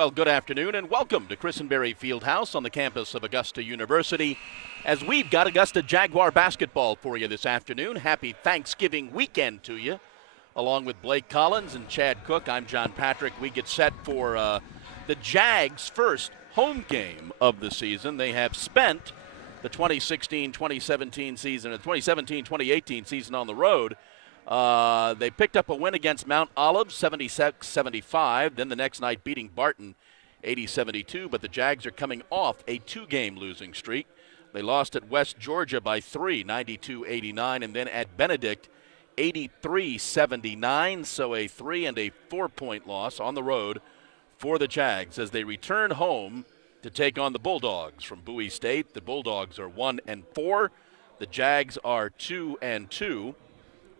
Well, good afternoon and welcome to Christenberry Fieldhouse on the campus of Augusta University as we've got Augusta Jaguar basketball for you this afternoon. Happy Thanksgiving weekend to you. Along with Blake Collins and Chad Cook, I'm John Patrick. We get set for the Jags' first home game of the season. They have spent the 2016-2017 season, the 2017-2018 season on the road. They picked up a win against Mount Olive, 76-75. Then the next night beating Barton, 80-72. But the Jags are coming off a two-game losing streak. They lost at West Georgia by 3, 92-89. And then at Benedict, 83-79. So a 3 and a 4-point loss on the road for the Jags as they return home to take on the Bulldogs from Bowie State. The Bulldogs are 1-4. The Jags are 2-2.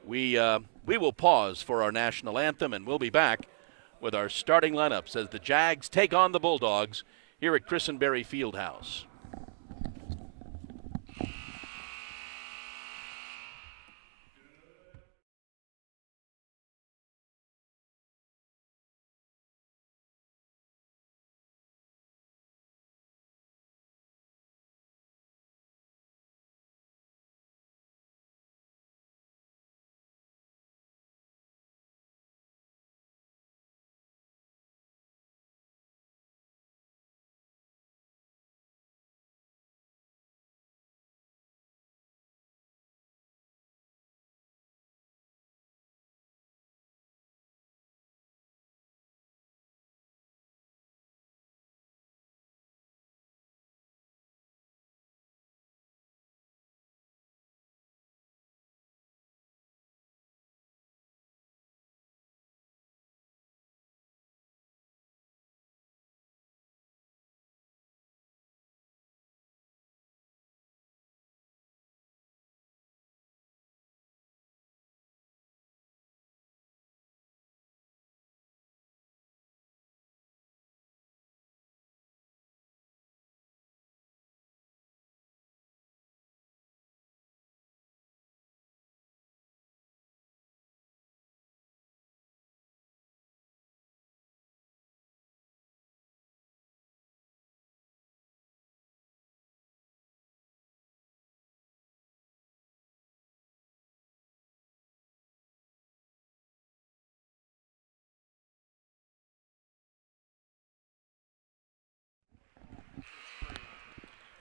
We will pause for our national anthem, and we'll be back with our starting lineups as the Jags take on the Bulldogs here at Christenberry Fieldhouse.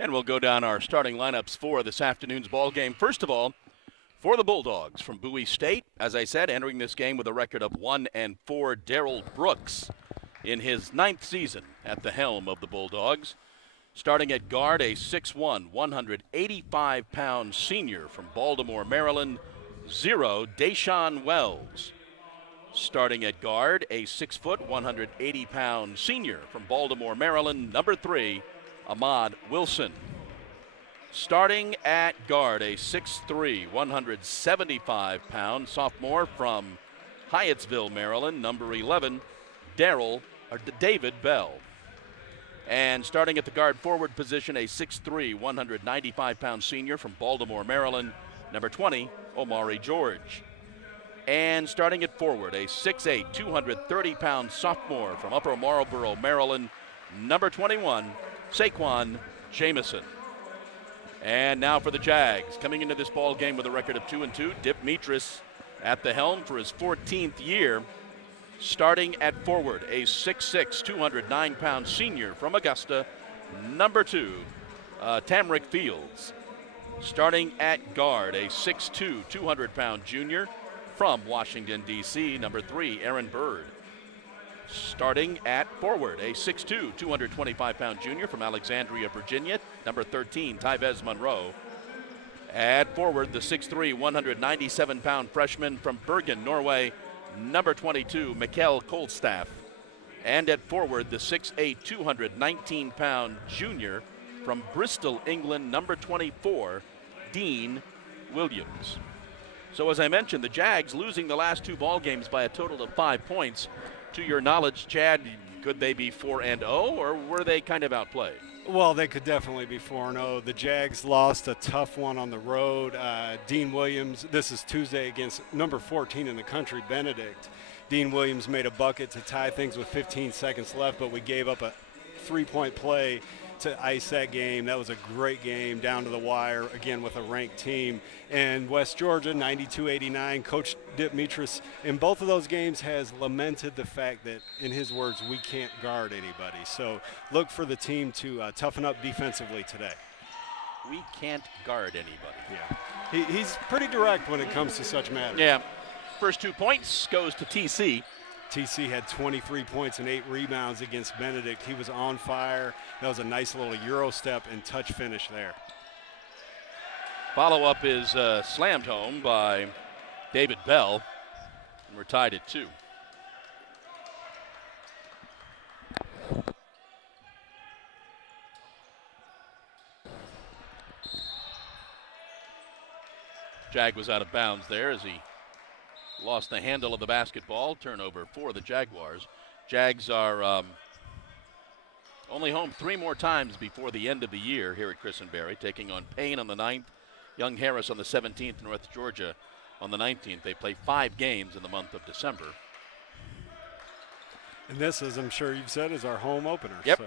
And we'll go down our starting lineups for this afternoon's ball game. First of all, for the Bulldogs from Bowie State, as I said, entering this game with a record of 1-4, Darrell Brooks in his 9th season at the helm of the Bulldogs. Starting at guard, a 6'1", 185-pound senior from Baltimore, Maryland, 0, Deshaun Wells. Starting at guard, a 6 foot, 180-pound senior from Baltimore, Maryland, number 3, Ahmad Wilson. Starting at guard, a 6'3", 175-pound sophomore from Hyattsville, Maryland, number 11, David Bell. And starting at the guard forward position, a 6'3", 195-pound senior from Baltimore, Maryland, number 20, Omari George. And starting at forward, a 6'8", 230-pound sophomore from Upper Marlboro, Maryland, number 21, Saquon Jamison. And now for the Jags, coming into this ball game with a record of 2-2, Dip Mitris at the helm for his 14th year. Starting at forward, a 6'6", 209-pound senior from Augusta, number 2, Tamrick Fields. Starting at guard, a 6'2", 200-pound junior from Washington, D.C., number 3, Aaron Bird. Starting at forward, a 6'2", 225-pound junior from Alexandria, Virginia, number 13, Tyvez Monroe. At forward, the 6'3", 197-pound freshman from Bergen, Norway, number 22, Mikkel Kolstaff. And at forward, the 6'8", 219-pound junior from Bristol, England, number 24, Dean Williams. So as I mentioned, the Jags losing the last 2 ball games by a total of 5 points. To your knowledge, Chad, could they be 4-0, or were they kind of outplayed? Well, they could definitely be 4-0. The Jags lost a tough one on the road. Dean Williams, this is Tuesday against number 14 in the country, Benedict. Dean Williams made a bucket to tie things with 15 seconds left, but we gave up a 3-point play to ice that game. That was a great game, down to the wire, again with a ranked team. And West Georgia, 92-89, Coach Dimitris in both of those games has lamented the fact that, in his words, we can't guard anybody. So look for the team to toughen up defensively today. We can't guard anybody. Yeah, he's pretty direct when it comes to such matters. Yeah. First 2 points goes to TC. TC had 23 points and 8 rebounds against Benedict. He was on fire. That was a nice little Euro step and touch finish there. Follow-up is slammed home by David Bell, and we're tied at 2. Jag was out of bounds there as he lost the handle of the basketball. Turnover for the Jaguars. Jags are only home 3 more times before the end of the year here at Christenberry, taking on Payne on the 9th, Young Harris on the 17th, North Georgia on the 19th. They play 5 games in the month of December. And this, as I'm sure you've said, is our home opener. Yep. So.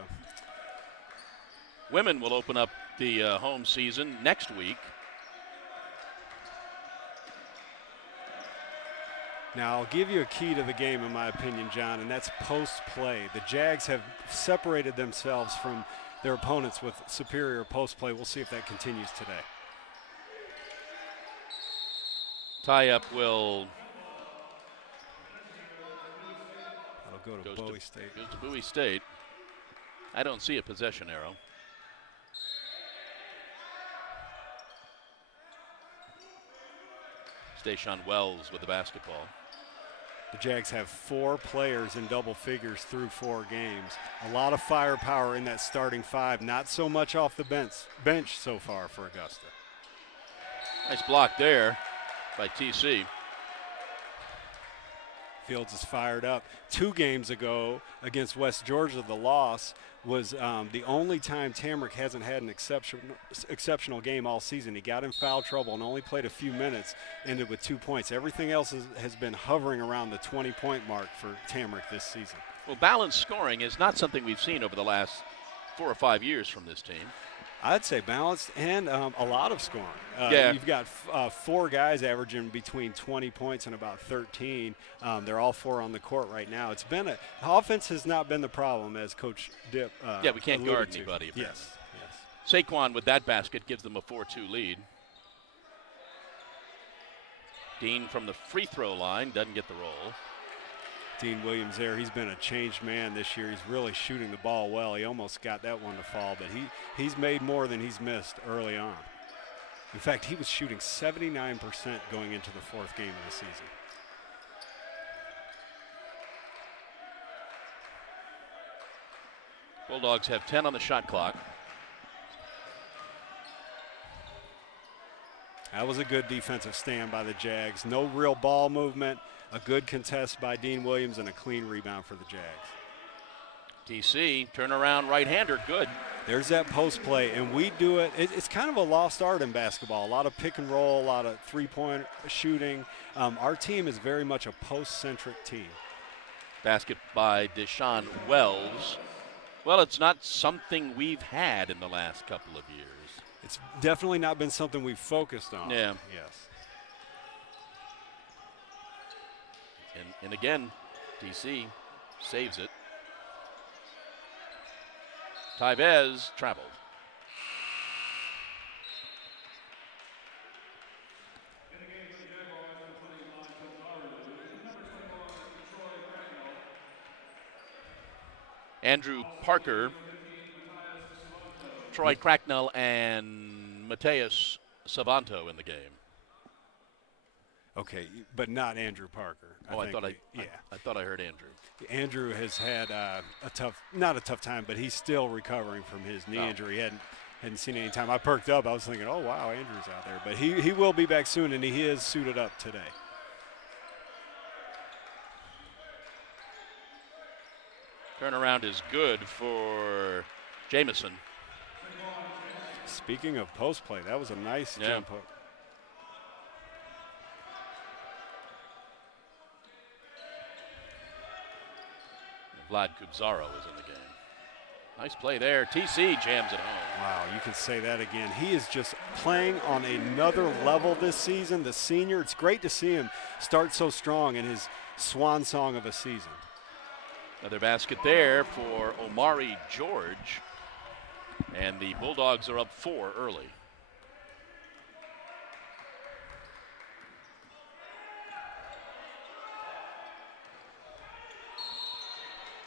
Women will open up the home season next week. Now, I'll give you a key to the game, in my opinion, John, and that's post-play. The Jags have separated themselves from their opponents with superior post-play. We'll see if that continues today. Tie-up will that'll go to Bowie State. Goes to Bowie State. I don't see a possession arrow. Station Wells with the basketball. The Jags have 4 players in double figures through 4 games. A lot of firepower in that starting 5. Not so much off the bench so far for Augusta. Nice block there by TC. Fields is fired up. 2 games ago against West Georgia, the loss was the only time Tamrick hasn't had an exceptional game all season. He got in foul trouble and only played a few minutes, ended with 2 points. Everything else has been hovering around the 20-point mark for Tamrick this season. Well, balanced scoring is not something we've seen over the last 4 or 5 years from this team. I'd say balanced and a lot of scoring. You've got 4 guys averaging between 20 points and about 13. They're all 4 on the court right now. It's been offense has not been the problem, as Coach Dip. We can't guard anybody. Yes. Saquon with that basket gives them a 4-2 lead. Dean from the free throw line doesn't get the roll. Dean Williams there, he's been a changed man this year. He's really shooting the ball well. He almost got that one to fall, but he's made more than he's missed early on. In fact, he was shooting 79% going into the 4th game of the season. Bulldogs have 10 on the shot clock. That was a good defensive stand by the Jags. No real ball movement. A good contest by Dean Williams and a clean rebound for the Jags. TC, turnaround right-hander, good. There's that post play, and we do it. It's kind of a lost art in basketball. A lot of pick and roll, a lot of three-point shooting. Our team is very much a post-centric team. Basket by Deshaun Wells. Well, it's not something we've had in the last couple of years. It's definitely not been something we've focused on. Yeah. Yes. And again, DC saves it. Tyvez traveled. Andrew Parker, Troy Cracknell, and Mateus Savanto in the game. Okay, but not Andrew Parker. I thought I heard Andrew. Andrew has had not a tough time, but he's still recovering from his knee injury. He hadn't seen any time. I perked up. I was thinking, oh, wow, Andrew's out there. But he will be back soon, and he is suited up today. Turnaround is good for Jamison. Speaking of post play, that was a nice jump hook. Vlad Kubzaro is in the game. Nice play there. TC jams it home. Wow, you can say that again. He is just playing on another level this season. The senior, it's great to see him start so strong in his swan song of a season. Another basket there for Omari George. And the Bulldogs are up 4 early.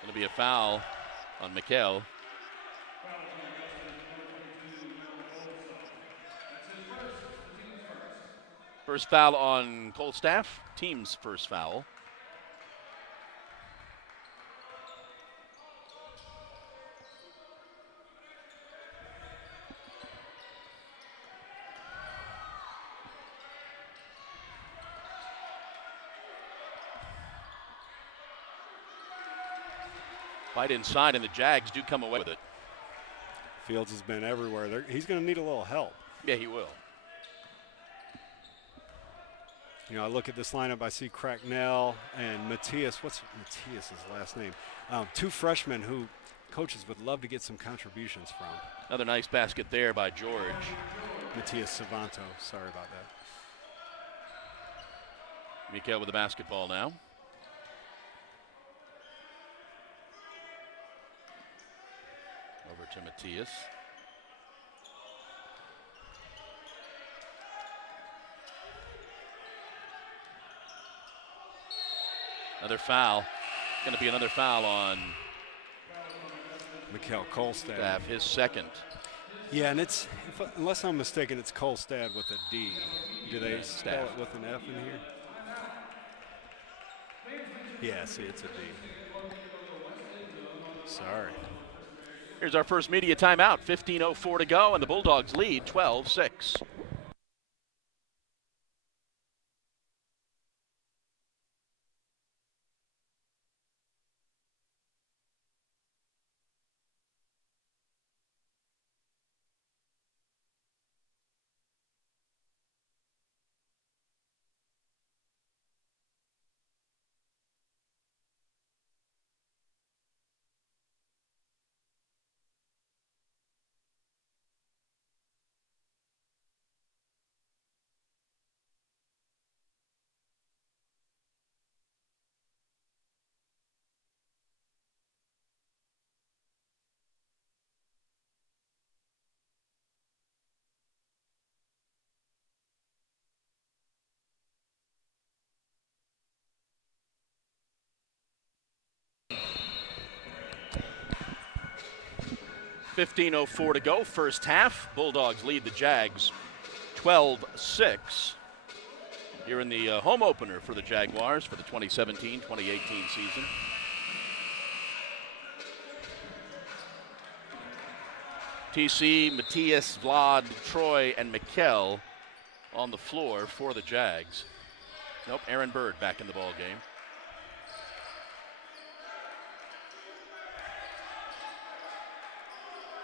Going to be a foul on Mikkel. First foul on Colstaff, team's first foul. Fight inside, and the Jags do come away with it. Fields has been everywhere. He's going to need a little help. Yeah, he will. You know, I look at this lineup, I see Cracknell and Matthias. What's Matthias' last name? 2 freshmen who coaches would love to get some contributions from. Another nice basket there by George. Matthias Savanto, sorry about that. Mikkel with the basketball now. Over to Matthias. Another foul. Going to be another foul on Mikkel Kolstad. His second. Yeah, and it's, unless I'm mistaken, it's Kolstad with a D. Do they spell it with an F in here? Yeah, see, it's a D. Sorry. Here's our first media timeout. 15:04 to go, and the Bulldogs lead 12-6. .15:04 to go, first half. Bulldogs lead the Jags 12-6. Here in the home opener for the Jaguars for the 2017-2018 season. TC, Matthias, Vlad, Troy, and Mikkel on the floor for the Jags. Nope, Aaron Bird back in the ball game.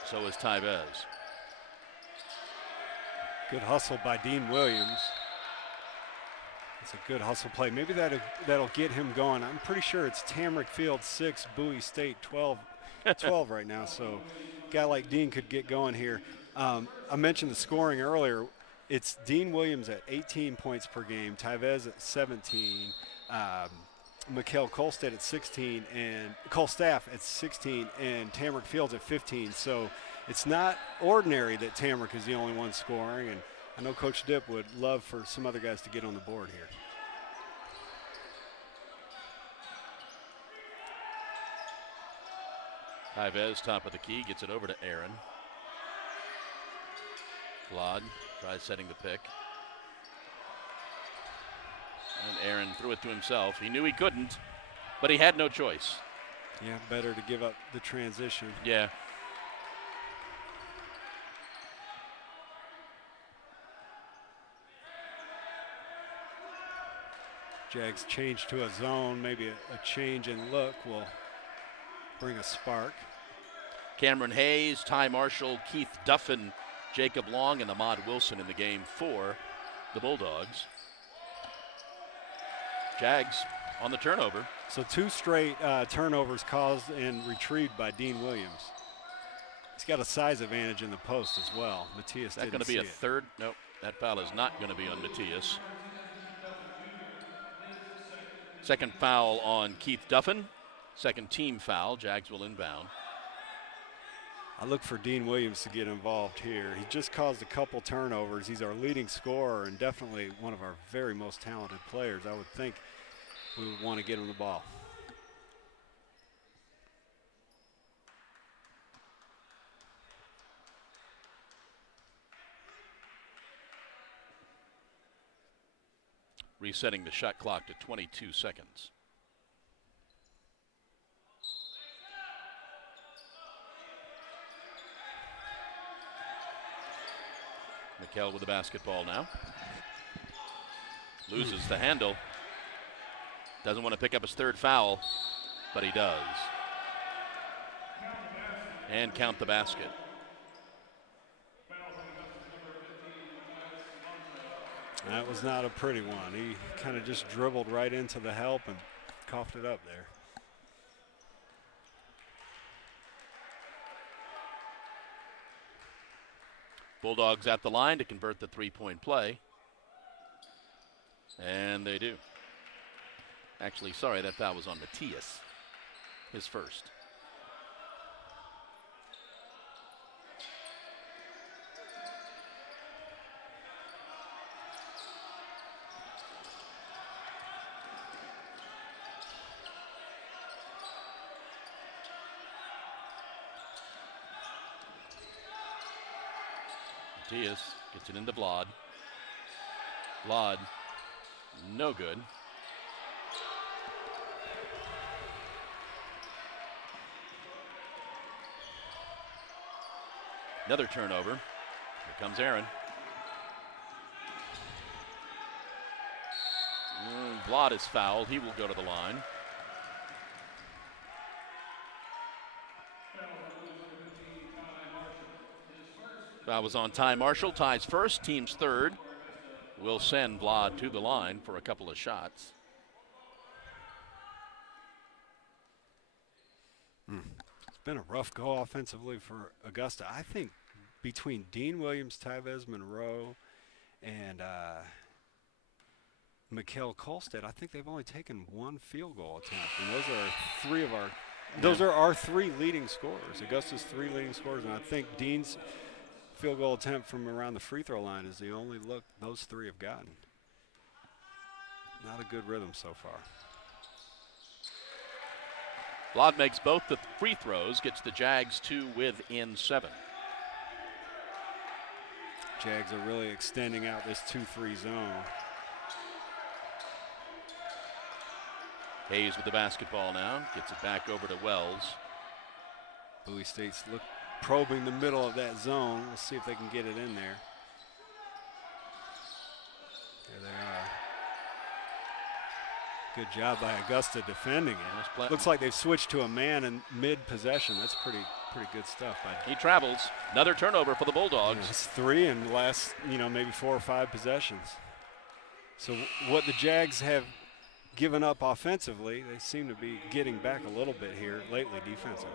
So is Tyvez. Good hustle by Dean Williams. It's a good hustle play. Maybe that'll get him going. I'm pretty sure it's Tamarick Field 6, Bowie State 12 right now. So a guy like Dean could get going here. I mentioned the scoring earlier. It's Dean Williams at 18 points per game, Tyvez at 17, Mikkel Kolstad at 16, and Kolstaff at 16, and Tamarick Fields at 15. So it's not ordinary that Tamarick is the only one scoring, and I know Coach Dipp would love for some other guys to get on the board here. Tyvez, top of the key, gets it over to Aaron. Vlad tries setting the pick. And Aaron threw it to himself. He knew he couldn't, but he had no choice. Yeah, better to give up the transition. Yeah. Jags change to a zone, maybe a change in look will bring a spark. Cameron Hayes, Ty Marshall, Keith Duffin, Jacob Long, and Ahmad Wilson in the game for the Bulldogs. Jags on the turnover. So 2 straight turnovers caused and retrieved by Dean Williams. He's got a size advantage in the post as well. Matthias didn't see it. That's going to be a third. Nope, that foul is not going to be on Matthias. Second foul on Keith Duffin. Second team foul. Jags will inbound. I look for Dean Williams to get involved here. He just caused a couple turnovers. He's our leading scorer and definitely one of our very most talented players. I would think we would want to get him the ball. Resetting the shot clock to 22 seconds. Mikkel with the basketball now. Loses the handle. Doesn't want to pick up his third foul, but he does. And count the basket. That was not a pretty one. He kind of just dribbled right into the help and coughed it up there. Bulldogs at the line to convert the three-point play. And they do. Actually, sorry, that foul was on Matthias, his first. Matthias gets it into Vlad. Vlad, no good. Another turnover. Here comes Aaron. Vlad is fouled. He will go to the line. Foul was on Ty Marshall. Ty's first, team's third. Will send Vlad to the line for a couple of shots. It's been a rough go offensively for Augusta. I think between Dean Williams, Tyvez Monroe, and Mikkel Kolstad, I think they've only taken one field goal attempt. And those are our three leading scorers. Augusta's three leading scorers, and I think Dean's field goal attempt from around the free throw line is the only look those three have gotten. Not a good rhythm so far. Vlad makes both the free throws, gets the Jags to within 7. Jags are really extending out this 2-3 zone. Hayes with the basketball now, gets it back over to Wells. Bowie State's probing the middle of that zone. We'll see if they can get it in there. There they are. Good job by Augusta defending it. Looks like they've switched to a man in mid-possession. That's pretty good stuff. He travels. Another turnover for the Bulldogs. Yeah, it's 3 in the last, maybe 4 or 5 possessions. So what the Jags have given up offensively, they seem to be getting back a little bit here lately defensively.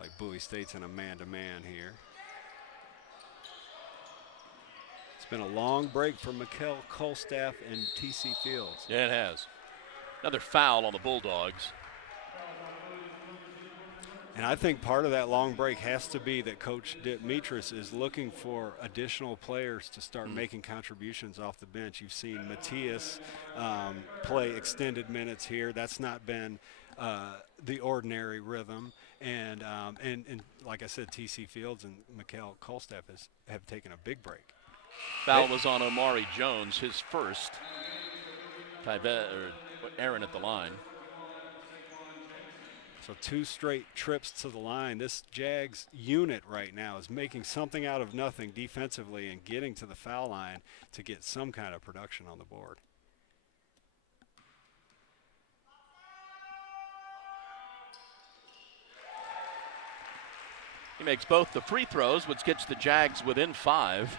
Like Bowie State's in a man-to-man here. It's been a long break for Mikkel Kolstad and TC Fields. Yeah, it has. Another foul on the Bulldogs. And I think part of that long break has to be that Coach Dimitris is looking for additional players to start making contributions off the bench. You've seen Matthias play extended minutes here. That's not been the ordinary rhythm. And like I said, TC Fields and Mikkel Kolstad have taken a big break. Foul was on Omari Jones, his first. Aaron at the line. So 2 straight trips to the line. This Jags unit right now is making something out of nothing defensively and getting to the foul line to get some kind of production on the board. He makes both the free throws, which gets the Jags within 5.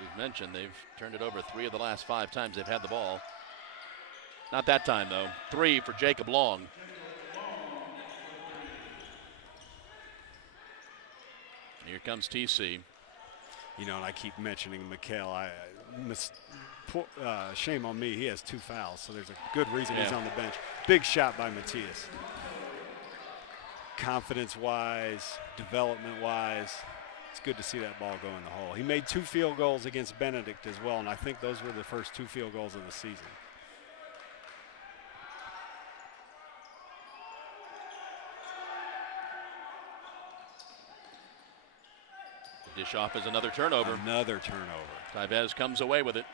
We've mentioned they've turned it over 3 of the last 5 times they've had the ball. Not that time, though. 3 for Jacob Long. Here comes TC. You know, and I keep mentioning Mikal. Shame on me. He has 2 fouls, so there's a good reason he's on the bench. Big shot by Matthias. Confidence-wise, development-wise, it's good to see that ball go in the hole. He made 2 field goals against Benedict as well, and I think those were the first 2 field goals of the season. The dish off is another turnover. Another turnover. Tybez comes away with it.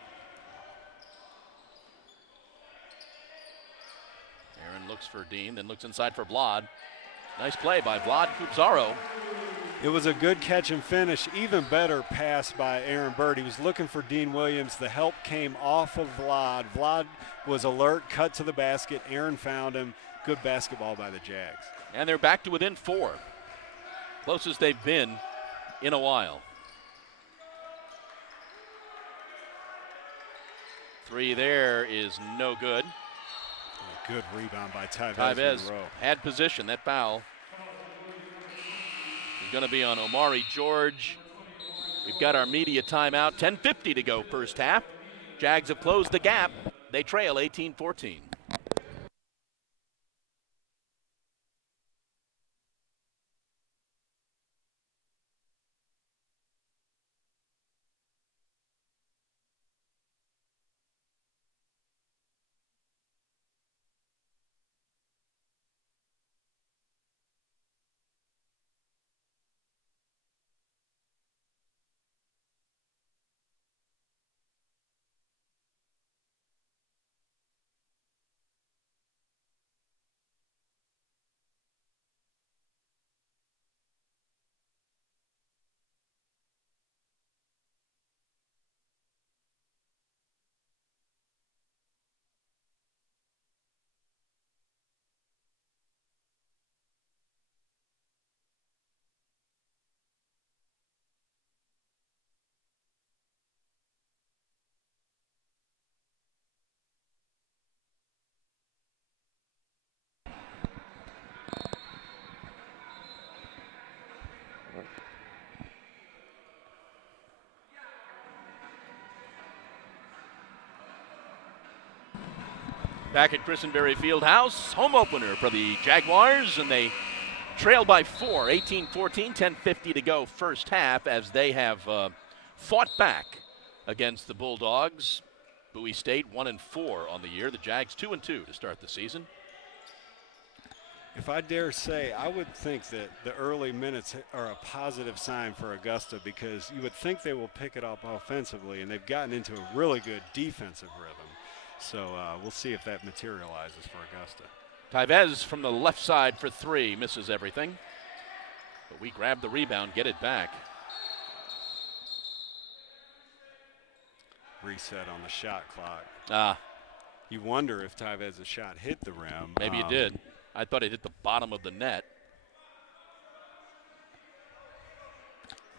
Aaron looks for Dean, then looks inside for Vlad. Nice play by Vlad Kupzaro. It was a good catch and finish. Even better pass by Aaron Bird. He was looking for Dean Williams. The help came off of Vlad. Vlad was alert, cut to the basket. Aaron found him. Good basketball by the Jags. And they're back to within 4. Closest they've been in a while. 3 there is no good. A good rebound by Tybez. Tybez had position. That foul is going to be on Omari George. We've got our media timeout. 10:50 to go first half. Jags have closed the gap. They trail 18-14. Back at Christenberry Fieldhouse, home opener for the Jaguars, and they trail by 4, 18-14, 10:50 to go first half as they have fought back against the Bulldogs. Bowie State 1-4 on the year. The Jags 2-2 to start the season. If I dare say, I would think that the early minutes are a positive sign for Augusta because you would think they will pick it up offensively, and they've gotten into a really good defensive rhythm. So we'll see if that materializes for Augusta. Tybez from the left side for 3, misses everything. But we grab the rebound, get it back. Reset on the shot clock. You wonder if Tyvez's shot hit the rim. Maybe it did. I thought it hit the bottom of the net.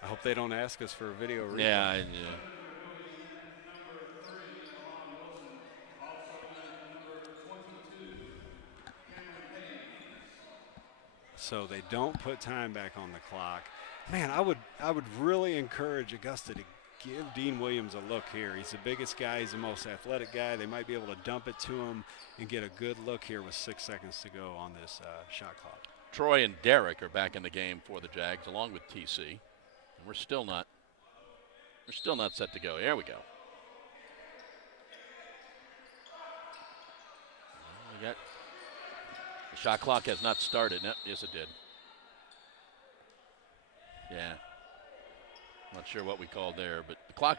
I hope they don't ask us for a video replay. Yeah. So they don't put time back on the clock. Man, I would really encourage Augusta to give Dean Williams a look here. He's the biggest guy. He's the most athletic guy. They might be able to dump it to him and get a good look here with 6 seconds to go on this shot clock. Troy and Derek are back in the game for the Jags, along with TC. And we're still not set to go. There we go. We got the shot clock has not started. No, yes, it did. Yeah. Not sure what we called there, but the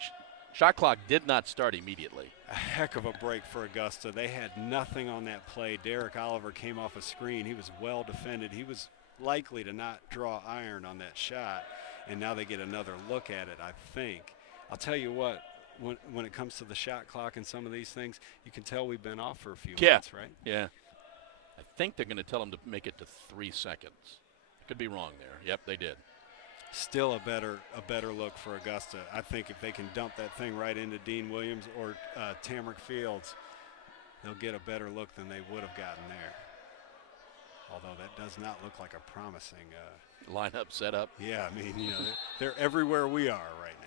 shot clock did not start immediately. A heck of a break for Augusta. They had nothing on that play. Derek Oliver came off a screen. He was well defended. He was likely to not draw iron on that shot, and now they get another look at it, I think. I'll tell you what, when it comes to the shot clock and some of these things, you can tell we've been off for a few minutes, right? Yeah. I think they're going to tell him to make it to 3 seconds. Could be wrong there. Yep, they did. Still a better look for Augusta. I think if they can dump that thing right into Dean Williams or Tamrick Fields, they'll get a better look than they would have gotten there. Although that does not look like a promising lineup setup. Yeah, I mean, you know, they're everywhere we are right now.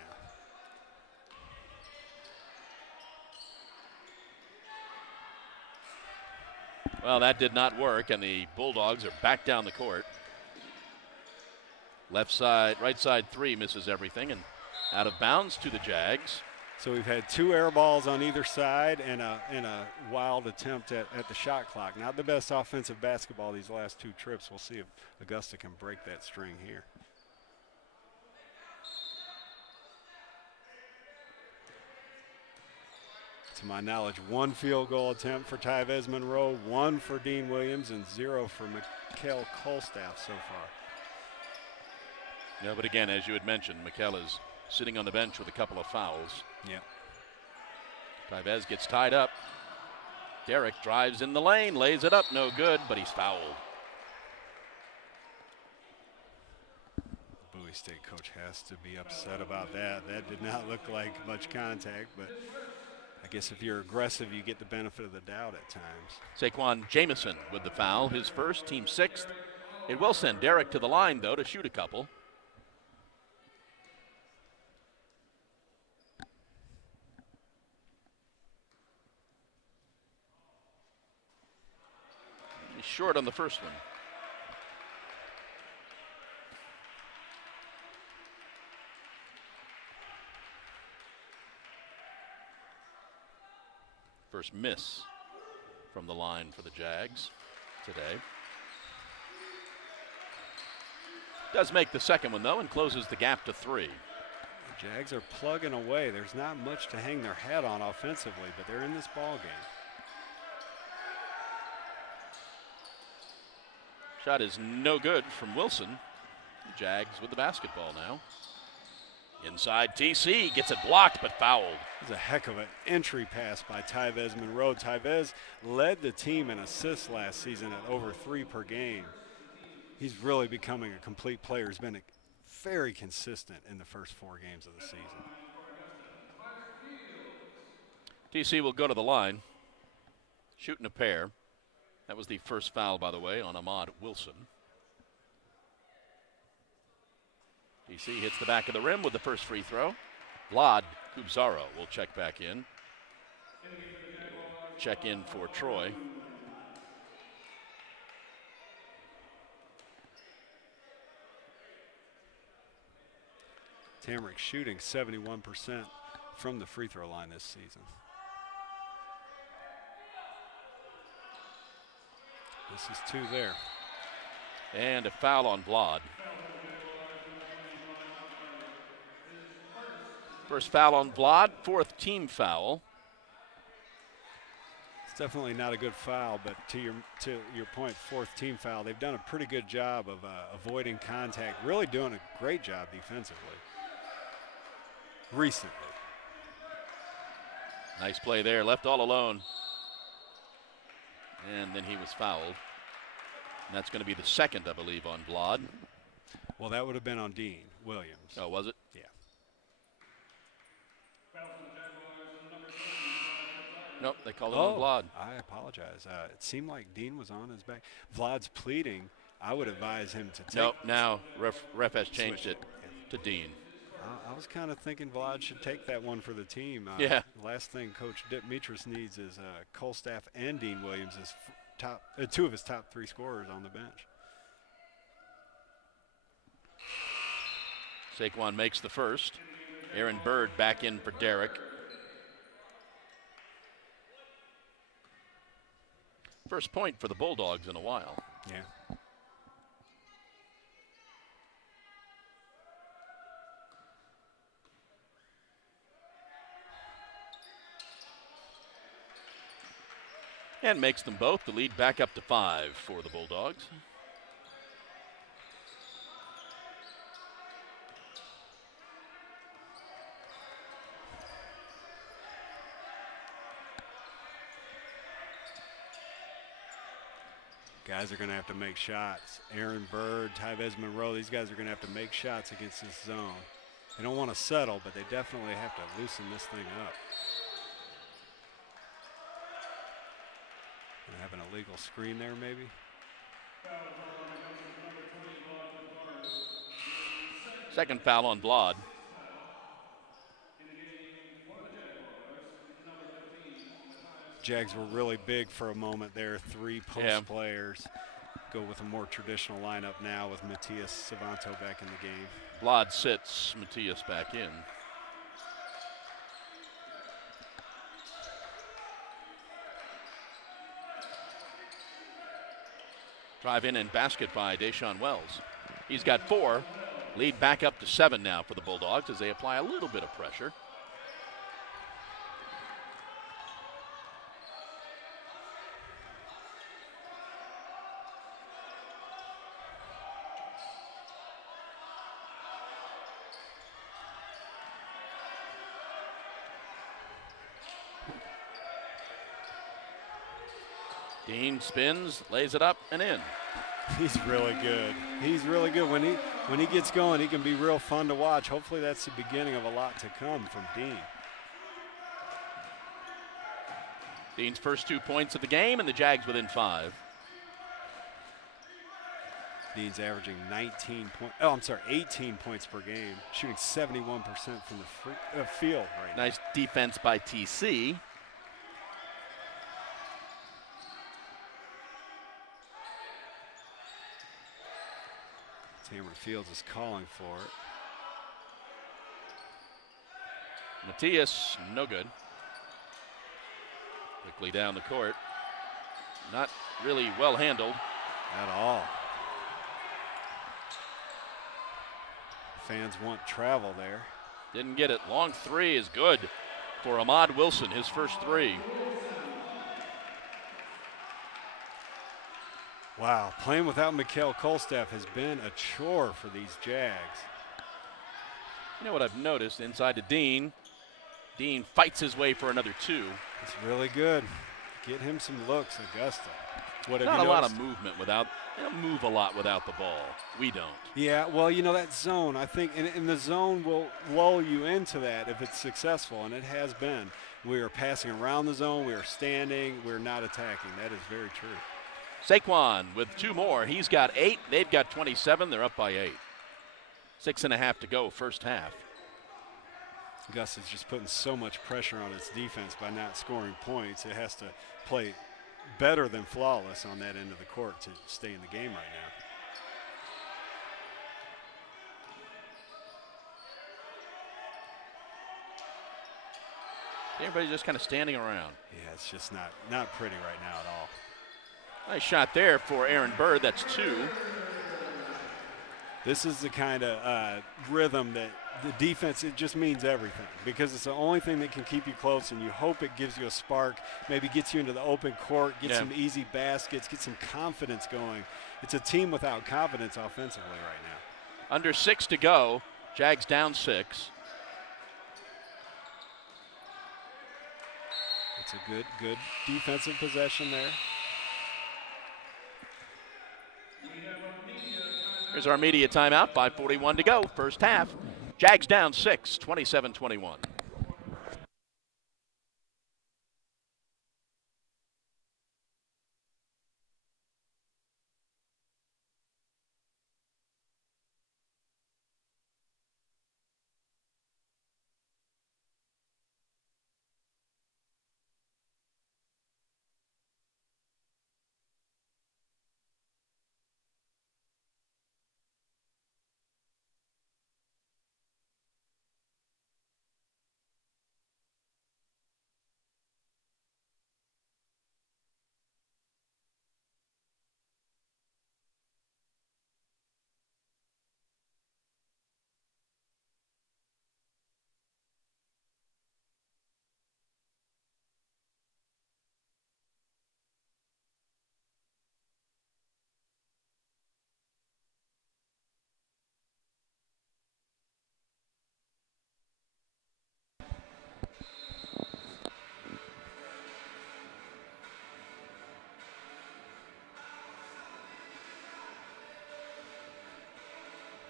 Well, that did not work, and the Bulldogs are back down the court. Left side, right side 3 misses everything, and out of bounds to the Jags. So we've had 2 air balls on either side and a wild attempt at the shot clock. Not the best offensive basketball these last 2 trips. We'll see if Augusta can break that string here. To my knowledge, 1 field goal attempt for Tyvez Monroe, 1 for Dean Williams, and 0 for Mikkel Kolstaff so far. Yeah, but again, as you had mentioned, Mikkel is sitting on the bench with a couple of fouls. Yeah. Tyvez gets tied up. Derek drives in the lane, lays it up, no good, but he's fouled. Bowie State coach has to be upset about that. That did not look like much contact, but I guess if you're aggressive, you get the benefit of the doubt at times. Saquon Jamison with the foul, his first, team 6th. It will send Derek to the line, though, to shoot a couple. He's short on the first one. First miss from the line for the Jags today. Does make the second one, though, and closes the gap to 3. The Jags are plugging away. There's not much to hang their hat on offensively, but they're in this ball game. Shot is no good from Wilson. The Jags with the basketball now. Inside TC, gets it blocked but fouled. It was a heck of an entry pass by Tyvez Monroe. Tyvez led the team in assists last season at over 3 per game. He's really becoming a complete player. He's been very consistent in the first 4 games of the season. TC will go to the line, shooting a pair. That was the first foul, by the way, on Ahmad Wilson. TC hits the back of the rim with the first free throw. Vlad Kubzaro will check back in. Check in for Troy. Tamrick shooting 71% from the free throw line this season. This is 2 there. And a foul on Vlad. First foul on Vlad, 4th team foul. It's definitely not a good foul, but to your point, 4th team foul. They've done a pretty good job of avoiding contact, really doing a great job defensively recently. Nice play there, left all alone. And then he was fouled. And that's going to be the 2nd, I believe, on Vlad. Well, that would have been on Dean Williams. Oh, was it? Yeah. Nope, they called it on Vlad. I apologize. It seemed like Dean was on his back. Vlad's pleading. I would advise him to take. Nope, now ref has changed it to Dean. I was kind of thinking Vlad should take that one for the team. Yeah. Last thing Coach Mitras needs is Kolstaff and Dean Williams as top 2 of his top 3 scorers on the bench. Saquon makes the first. Aaron Bird back in for Derek. First point for the Bulldogs in a while. Yeah. And makes them both. The lead back up to 5 for the Bulldogs. Guys are going to have to make shots. Aaron Bird, Tyvez Monroe, these guys are going to have to make shots against this zone. They don't want to settle, but they definitely have to loosen this thing up. Gonna have an illegal screen there, maybe. Second foul on Vlad. Jags were really big for a moment there. 3 post players. Go with a more traditional lineup now with Matias Savanto back in the game. Vlad sits, Matias back in. Drive in and basket by Deshaun Wells. He's got 4. Lead back up to 7 now for the Bulldogs as they apply a little bit of pressure. Dean spins, lays it up and in. He's really good. He's really good. When he gets going, he can be real fun to watch. Hopefully that's the beginning of a lot to come from Dean. Dean's first 2 points of the game, and the Jags within 5. Dean's averaging 18 points per game, shooting 71% from the field right now. Nice defense by TC. Cameron Fields is calling for it. Matias, no good. Quickly down the court. Not really well handled. At all. Fans want travel there. Didn't get it. Long 3 is good for Ahmad Wilson, his first 3. Wow, playing without Mikhail Kolstaff has been a chore for these Jags. You know what I've noticed inside to Dean? Dean fights his way for another 2. It's really good. Get him some looks, Augusta. What have Not you a lot noticed? of movement without, they don't move a lot without the ball. We don't. Yeah, well, you know, that zone, I think, and the zone will lull you into that if it's successful, and it has been. We are passing around the zone, we are standing, we're not attacking. That is very true. Saquon with 2 more. He's got 8. They've got 27. They're up by 8. 6.5 to go, first half. Augusta's just putting so much pressure on its defense by not scoring points. It has to play better than flawless on that end of the court to stay in the game right now. Everybody's just kind of standing around. Yeah, it's just not pretty right now at all. Nice shot there for Aaron Bird. That's 2. This is the kind of rhythm that the defense, it just means everything because it's the only thing that can keep you close, and you hope it gives you a spark, maybe gets you into the open court, get some easy baskets, get some confidence going. It's a team without confidence offensively right now. Under 6 to go. Jags down 6. It's a good defensive possession there. Here's our media timeout. 5:41 to go, first half. Jags down 6, 27-21.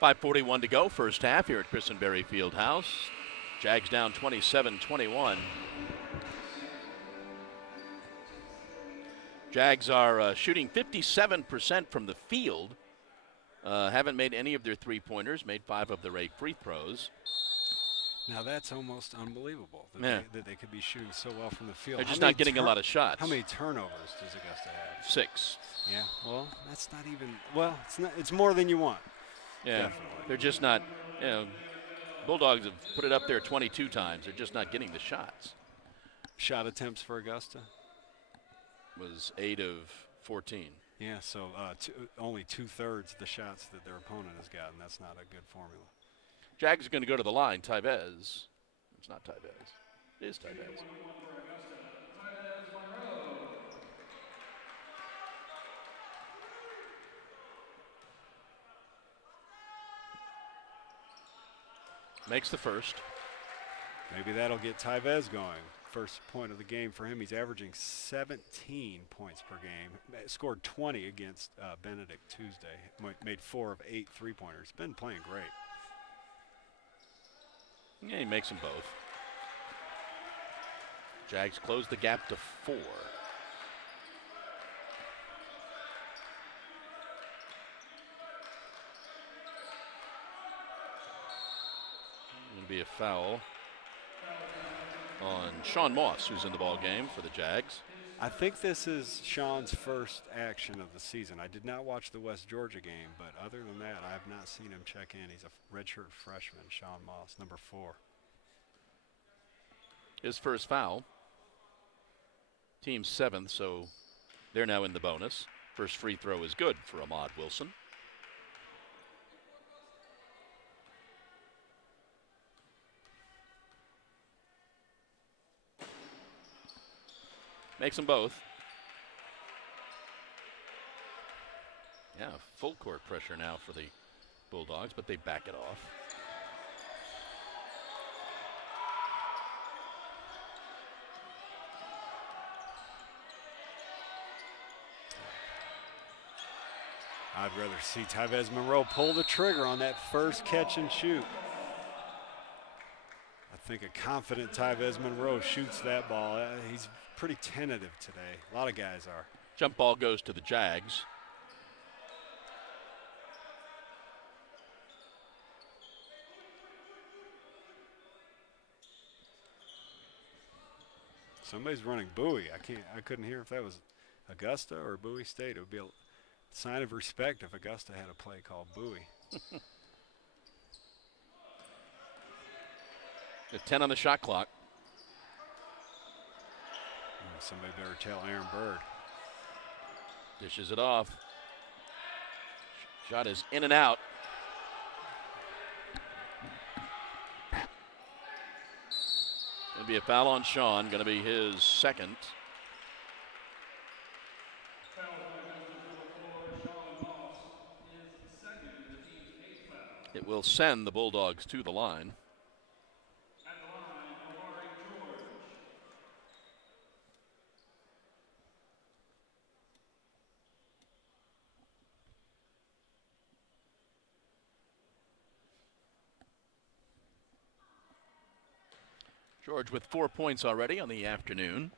5:41 to go, first half here at Christenberry Fieldhouse. Jags down 27-21. Jags are shooting 57% from the field. Haven't made any of their three-pointers, made 5 of their 8 free throws. Now that's almost unbelievable that they could be shooting so well from the field. They're just not getting a lot of shots. How many turnovers does Augusta have? 6. Yeah, well, that's not even, well, it's more than you want. Yeah, definitely. They're just not, Bulldogs have put it up there 22 times. They're just not getting the shots. Shot attempts for Augusta? Was 8 of 14. Yeah, so only 2/3 the shots that their opponent has gotten. That's not a good formula. Jags are going to go to the line. Tyvez. It's not Tyvez. It is Tyvez. Makes the first. Maybe that'll get Tyvez going. First point of the game for him. He's averaging 17 points per game. Scored 20 against Benedict Tuesday. Made 4 of 8 3-pointers. Been playing great. Yeah, he makes them both. Jags close the gap to 4. Going to be a foul on Sean Moss, who's in the ball game for the Jags. I think this is Sean's first action of the season. I did not watch the West Georgia game, but other than that, I have not seen him check in. He's a redshirt freshman, Sean Moss, number 4. His first foul. Team 7th, so they're now in the bonus. First free throw is good for Ahmad Wilson. Makes them both. Yeah, full court pressure now for the Bulldogs, but they back it off. I'd rather see Tyvez Monroe pull the trigger on that first catch and shoot. I think a confident Tyvez Monroe shoots that ball. He's pretty tentative today. A lot of guys are. Jump ball goes to the Jags. Somebody's running Bowie. I couldn't hear if that was Augusta or Bowie State. It would be a sign of respect if Augusta had a play called Bowie. 10 on the shot clock. Somebody better tell Aaron Bird. Dishes it off. Shot is in and out. Going to be a foul on Sean. Going to be his second. It will send the Bulldogs to the line. George with 4 points already on the afternoon.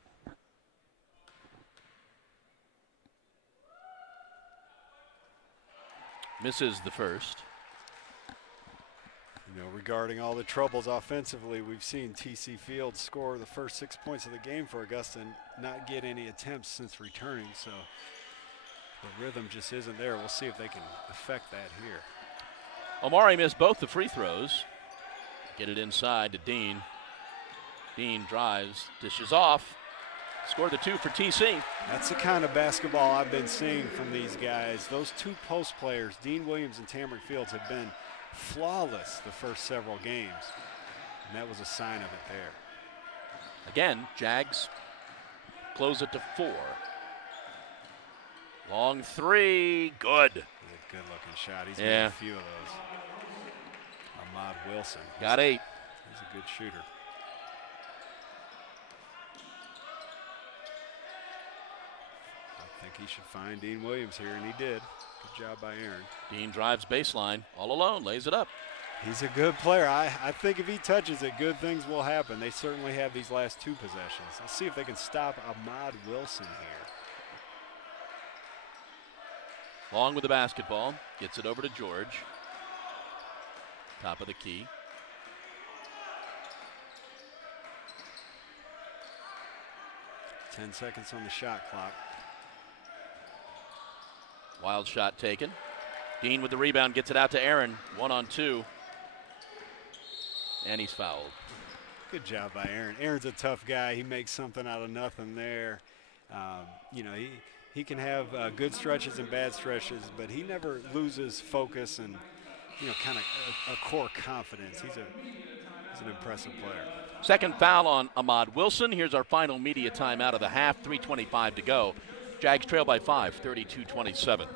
Misses the first. You know, regarding all the troubles offensively, we've seen TC Fields score the first 6 points of the game for Augusta and not get any attempts since returning, so the rhythm just isn't there. We'll see if they can affect that here. Omari missed both the free throws. Get it inside to Dean. Dean drives, dishes off, scored the 2 for TC. That's the kind of basketball I've been seeing from these guys. Those 2 post players, Dean Williams and Tamarick Fields, have been flawless the first several games, and that was a sign of it there. Again, Jags close it to 4. Long 3, good. He's a good-looking shot. He's made a few of those. Ahmad Wilson. Got 8. He's a good shooter. I think he should find Dean Williams here, and he did. Good Good job by Aaron. Dean drives baseline, all alone, lays it up. He's a good player. I think if he touches it, good things will happen. They certainly have these last 2 possessions. Let's see if they can stop Ahmad Wilson here. Long with the basketball, gets it over to George. Top of the key. Ten seconds on the shot clock. Wild shot taken. Dean with the rebound, gets it out to Aaron. 1-on-2. And he's fouled. Good job by Aaron. Aaron's a tough guy. He makes something out of nothing there. You know, he can have good stretches and bad stretches, but he never loses focus and, you know, kind of a core confidence. He's an impressive player. Second foul on Ahmad Wilson. Here's our final media timeout of the half. 3:25 to go. Jags trail by 5, 32-27.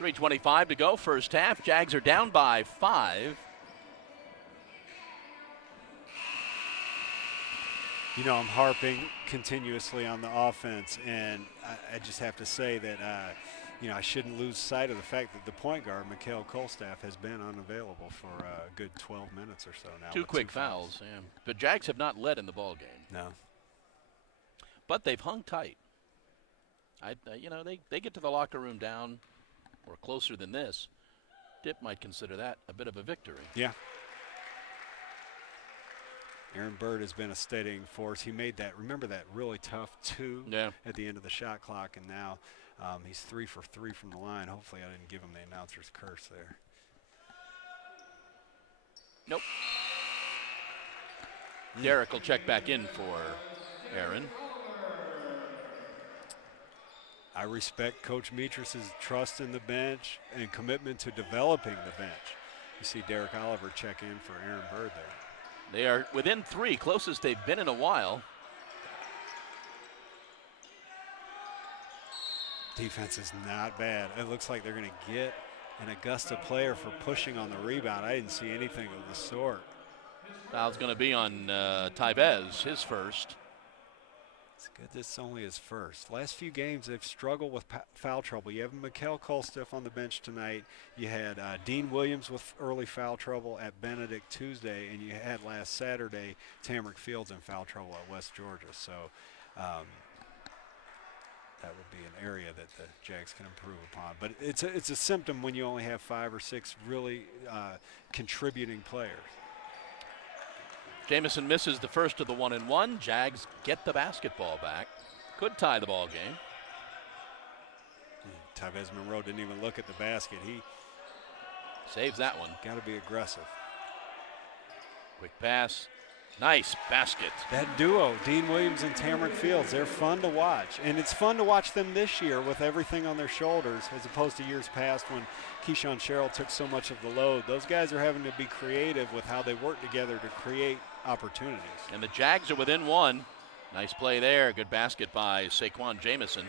.325 to go, first half. Jags are down by 5. You know, I'm harping continuously on the offense, and I just have to say that, you know, I shouldn't lose sight of the fact that the point guard, Mikhail Kolstaff, has been unavailable for a good 12 minutes or so now. 2 quick fouls. Yeah. The Jags have not led in the ball game. No. But they've hung tight. You know, they get to the locker room down or closer than this. Dip might consider that a bit of a victory. Yeah. Aaron Bird has been a steadying force. He made that, remember that really tough 2 at the end of the shot clock, and now he's 3 for 3 from the line. Hopefully I didn't give him the announcer's curse there. Nope. Derek will check back in for Aaron. I respect Coach Metris's trust in the bench and commitment to developing the bench. You see Derek Oliver check in for Aaron Bird there. They are within 3, closest they've been in a while. Defense is not bad. It looks like they're going to get an Augusta player for pushing on the rebound. I didn't see anything of the sort. Foul's going to be on Tybez, his first. It's good this only his first. Last few games they've struggled with foul trouble. You have Mikhail Kolstaff on the bench tonight. You had Dean Williams with early foul trouble at Benedict Tuesday, and you had last Saturday Tamarick Fields in foul trouble at West Georgia. So that would be an area that the Jags can improve upon. But it's a symptom when you only have 5 or 6 really contributing players. Jamison misses the first of the 1-and-1. Jags get the basketball back. Could tie the ball game. Tybez Monroe didn't even look at the basket. He saves that one. Got to be aggressive. Quick pass. Nice basket. That duo, Dean Williams and Tamarick Fields, they're fun to watch. And it's fun to watch them this year with everything on their shoulders as opposed to years past when Keyshawn Sherrill took so much of the load. Those guys are having to be creative with how they work together to create opportunities. And the Jags are within 1. Nice play there. Good basket by Saquon Jamison.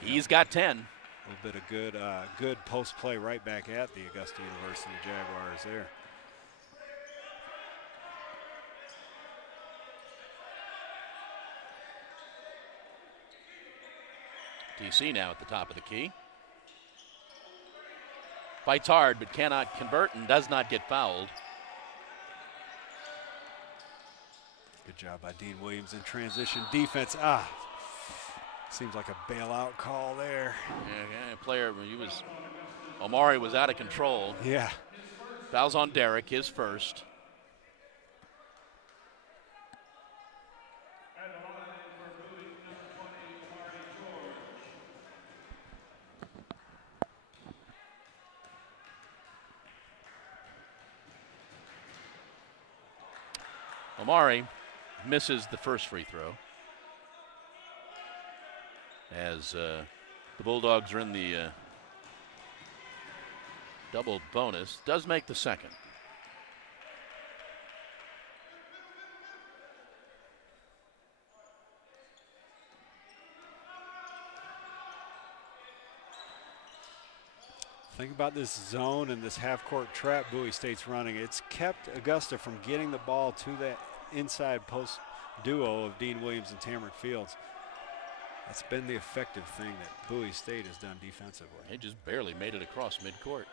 He's got 10. A little bit of good post play right back at the Augusta University Jaguars there. DC now at the top of the key. Fights hard but cannot convert and does not get fouled. Good Good job by Dean Williams in transition defense. Seems like a bailout call there. Yeah, Omari was out of control. Yeah. Fouls on Derek, his first. Omari misses the first free throw as the Bulldogs are in the double bonus. Does make the second. Think about this zone and this half-court trap Bowie State's running. It's kept Augusta from getting the ball to that inside post duo of Dean Williams and Tamarick Fields. That's been the effective thing that Bowie State has done defensively. They just barely made it across midcourt.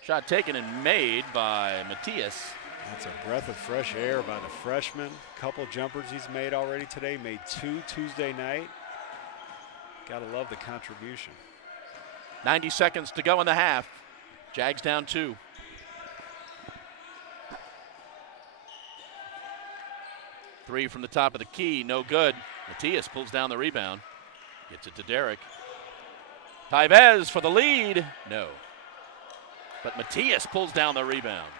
Shot taken and made by Matias. That's a breath of fresh air by the freshman. Couple jumpers he's made already today. Made 2 Tuesday night. Gotta love the contribution. 90 seconds to go in the half. Jags down 2. Three from the top of the key, no good. Matias pulls down the rebound. Gets it to Derek. Tyvez for the lead. No. But Matias pulls down the rebound.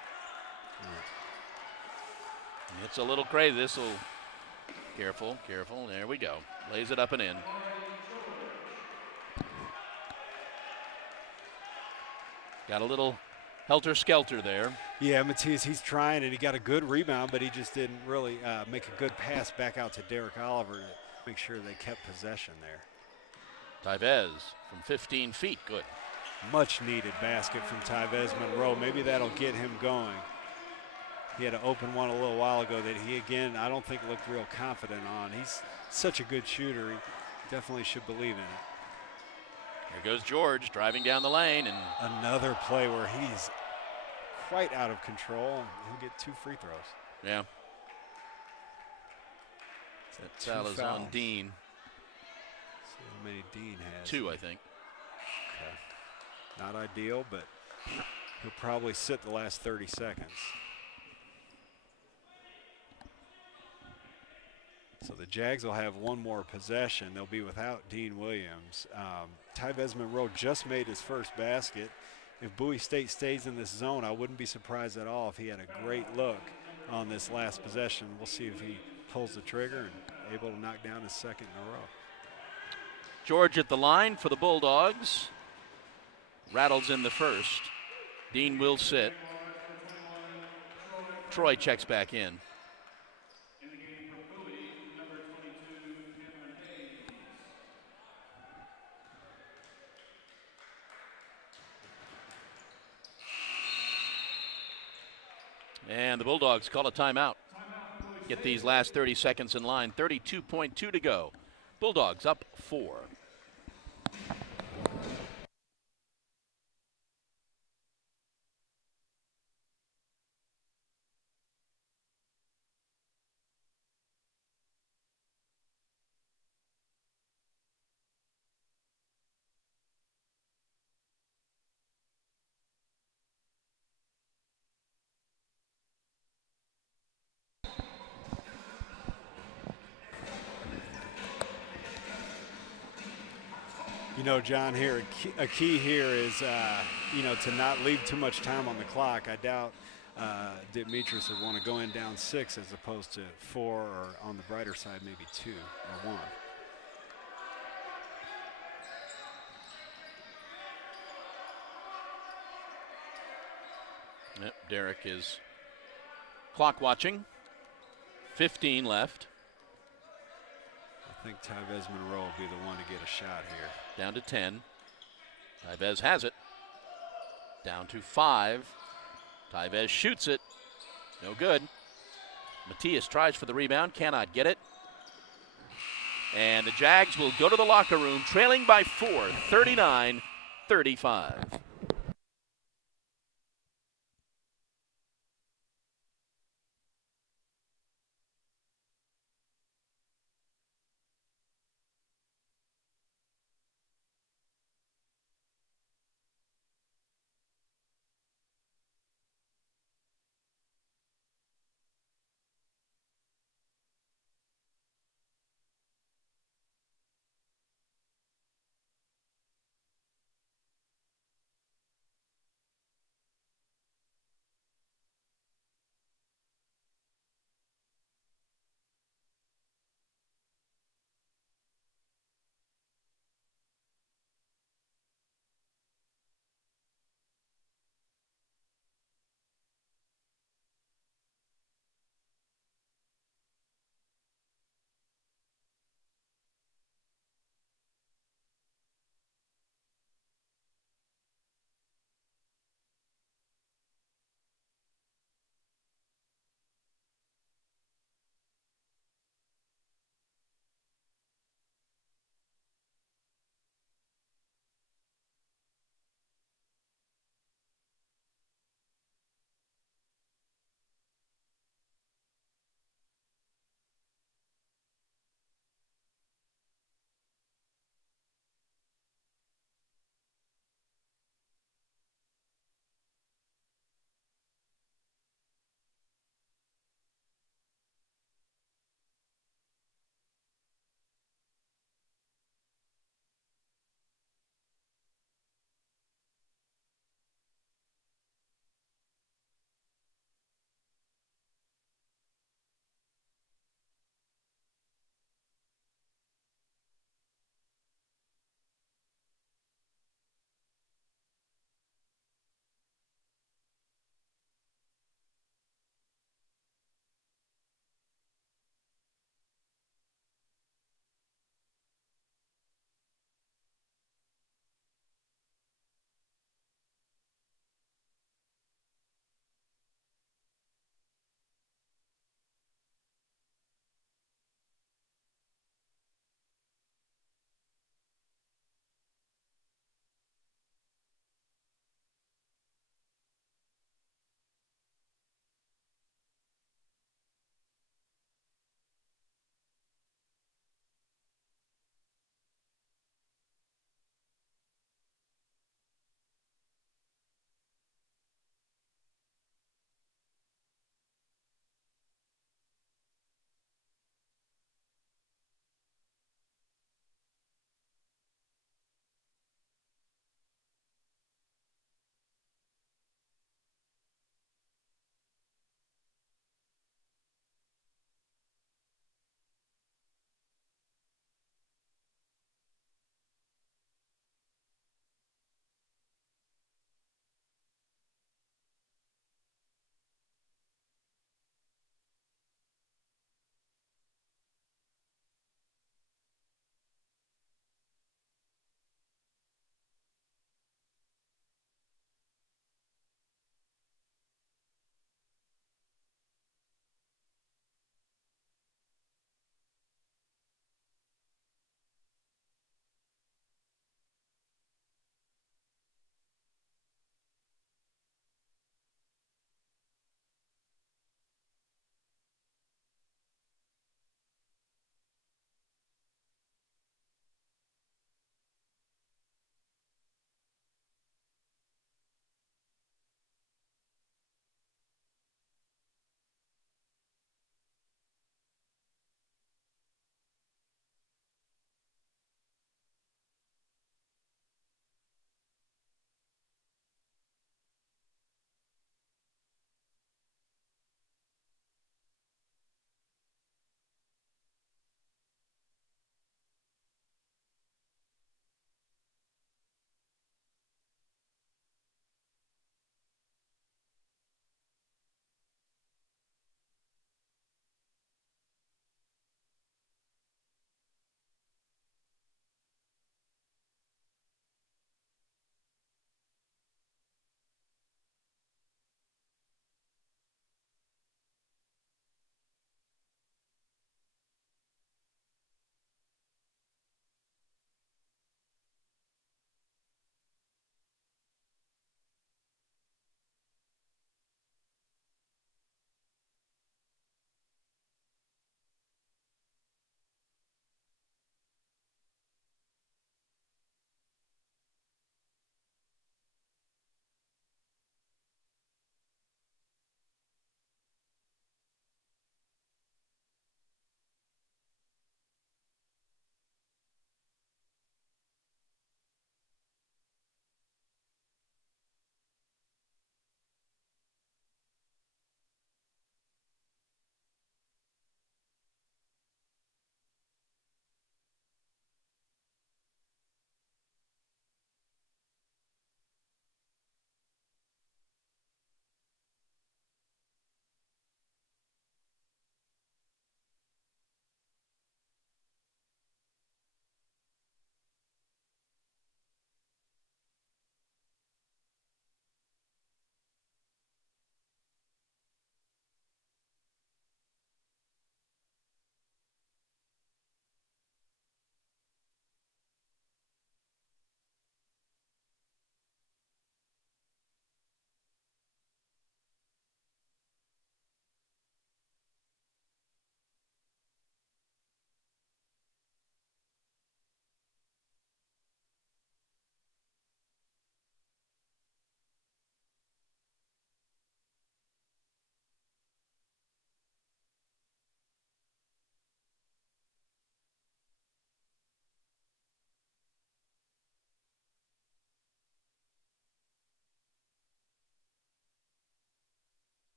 It's a little crazy. This will. Careful, careful. There we go. Lays it up and in. Got a little helter-skelter there. Yeah, Matias, he's trying, and he got a good rebound, but he just didn't really make a good pass back out to Derek Oliver to make sure they kept possession there. Tyvez from 15 feet, good. Much needed basket from Tyvez Monroe. Maybe that'll get him going. He had an open one a little while ago that he, again, I don't think looked real confident on. He's such a good shooter. He definitely should believe in it. Here goes George driving down the lane. And another play where he's quite out of control. He'll get 2 free throws. Yeah. That foul is on Dean. See how many Dean has. 2, I think. Okay. Not ideal, but he'll probably sit the last 30 seconds. So the Jags will have one more possession. They'll be without Dean Williams. Tyvez Monroe just made his first basket. If Bowie State stays in this zone, I wouldn't be surprised at all if he had a great look on this last possession. We'll see if he pulls the trigger and able to knock down his second in a row. George at the line for the Bulldogs. Rattles in the first. Dean will sit. Troy checks back in. And the Bulldogs call a timeout. Get these last 30 seconds in line. 32.2 to go. Bulldogs up 4. You know, John, here a key here is, to not leave too much time on the clock. I doubt Demetrius would want to go in down 6 as opposed to 4, or on the brighter side, maybe 2 or 1. Yep, Derek is clock watching. 15 left. I think Tyvez Monroe will be the one to get a shot here. Down to 10. Tyvez has it. Down to 5. Tyvez shoots it. No good. Matias tries for the rebound, cannot get it. And the Jags will go to the locker room trailing by 4, 39-35.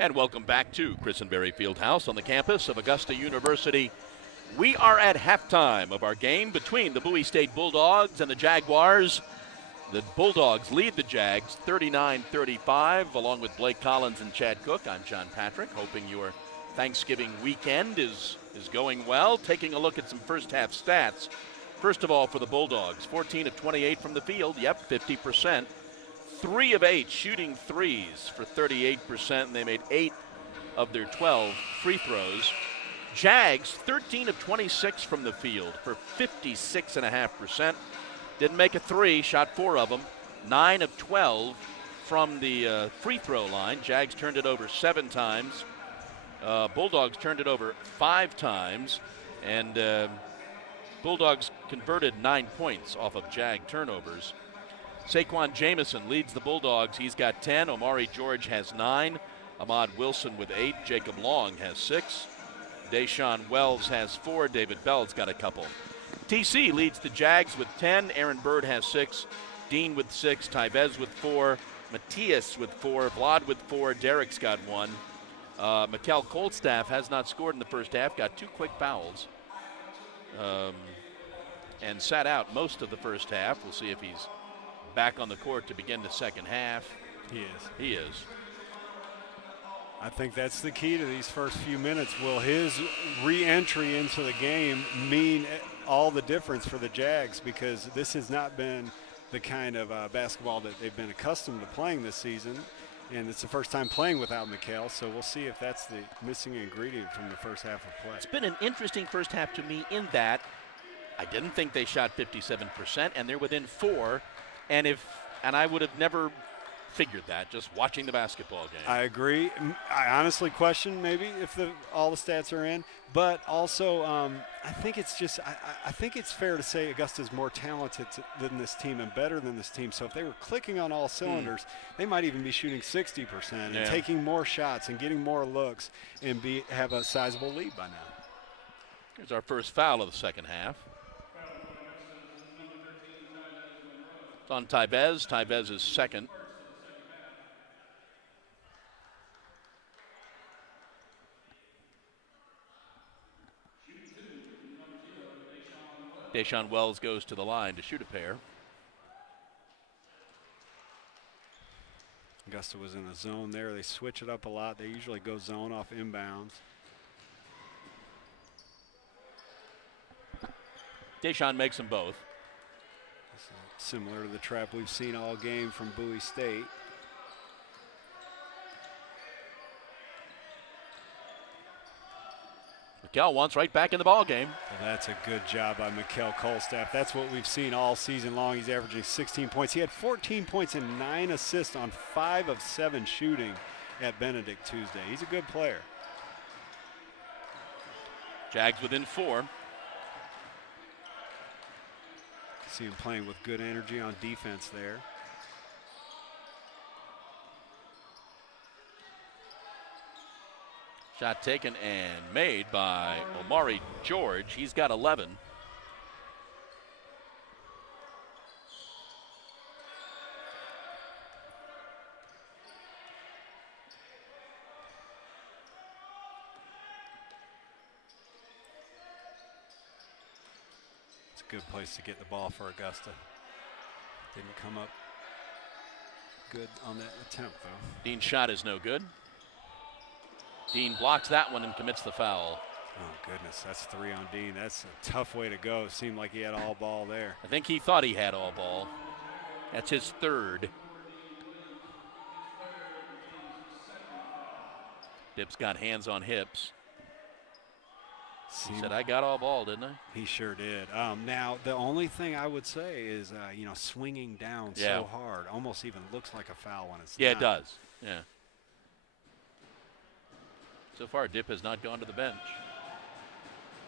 And welcome back to Christenberry Fieldhouse on the campus of Augusta University. We are at halftime of our game between the Bowie State Bulldogs and the Jaguars. The Bulldogs lead the Jags 39-35, along with Blake Collins and Chad Cook. I'm John Patrick, hoping your Thanksgiving weekend is going well. Taking a look at some first half stats. First of all, for the Bulldogs, 14 of 28 from the field, 50%. 3 of 8 shooting threes for 38%, and they made 8 of their 12 free throws. Jags, 13 of 26 from the field for 56.5%. Didn't make a 3, shot 4 of them. 9 of 12 from the free throw line. Jags turned it over 7 times. Bulldogs turned it over 5 times. And Bulldogs converted 9 points off of Jag turnovers. Saquon Jamison leads the Bulldogs. He's got 10. Omari George has 9. Ahmad Wilson with 8. Jacob Long has 6. Deshaun Wells has 4. David Bell's got a couple. TC leads the Jags with 10. Aaron Bird has 6. Dean with 6. Tyvez with 4. Matthias with 4. Vlad with 4. Derek's got 1. Mikkel Kolstaff has not scored in the first half. Got 2 quick fouls. And sat out most of the first half. We'll see if he's back on the court to begin the second half. He is. I think that's the key to these first few minutes. Will his re-entry into the game mean all the difference for the Jags? Because this has not been the kind of basketball that they've been accustomed to playing this season. And it's the first time playing without Mikkel, so we'll see if that's the missing ingredient from the first half of play. It's been an interesting first half to me in that I didn't think they shot 57%, and they're within 4. And I would have never figured that just watching the basketball game. I agree. I honestly question maybe if all the stats are in, but also I think it's just I think it's fair to say Augusta's more talented than this team and better than this team. So if they were clicking on all cylinders, they might even be shooting 60% and taking more shots and getting more looks and have a sizable lead by now. Here's our first foul of the second half. On Tyvez. Tyvez is second. Deshaun Wells goes to the line to shoot a pair. Augusta was in a zone there. They switch it up a lot. They usually go zone off inbounds. Deshaun makes them both. Similar to the trap we've seen all game from Bowie State. Mikkel wants right back in the ball game. Well, that's a good job by Mikkel Kolstaff. That's what we've seen all season long. He's averaging 16 points. He had 14 points and 9 assists on 5 of 7 shooting at Benedict Tuesday. He's a good player. Jags within 4. See him playing with good energy on defense there. Shot taken and made by Omari George. He's got 11. Good place to get the ball for Augusta. Didn't come up good on that attempt, though. Dean's shot is no good. Dean blocks that one and commits the foul. Oh, goodness. That's 3 on Dean. That's a tough way to go. It seemed like he had all ball there. I think he thought he had all ball. That's his 3rd. Dip's got hands on hips. He said, I got all ball, didn't I? He sure did. Now, the only thing I would say is, swinging down so hard almost even looks like a foul when it's not. Yeah, it does. Yeah. So far, Dip has not gone to the bench.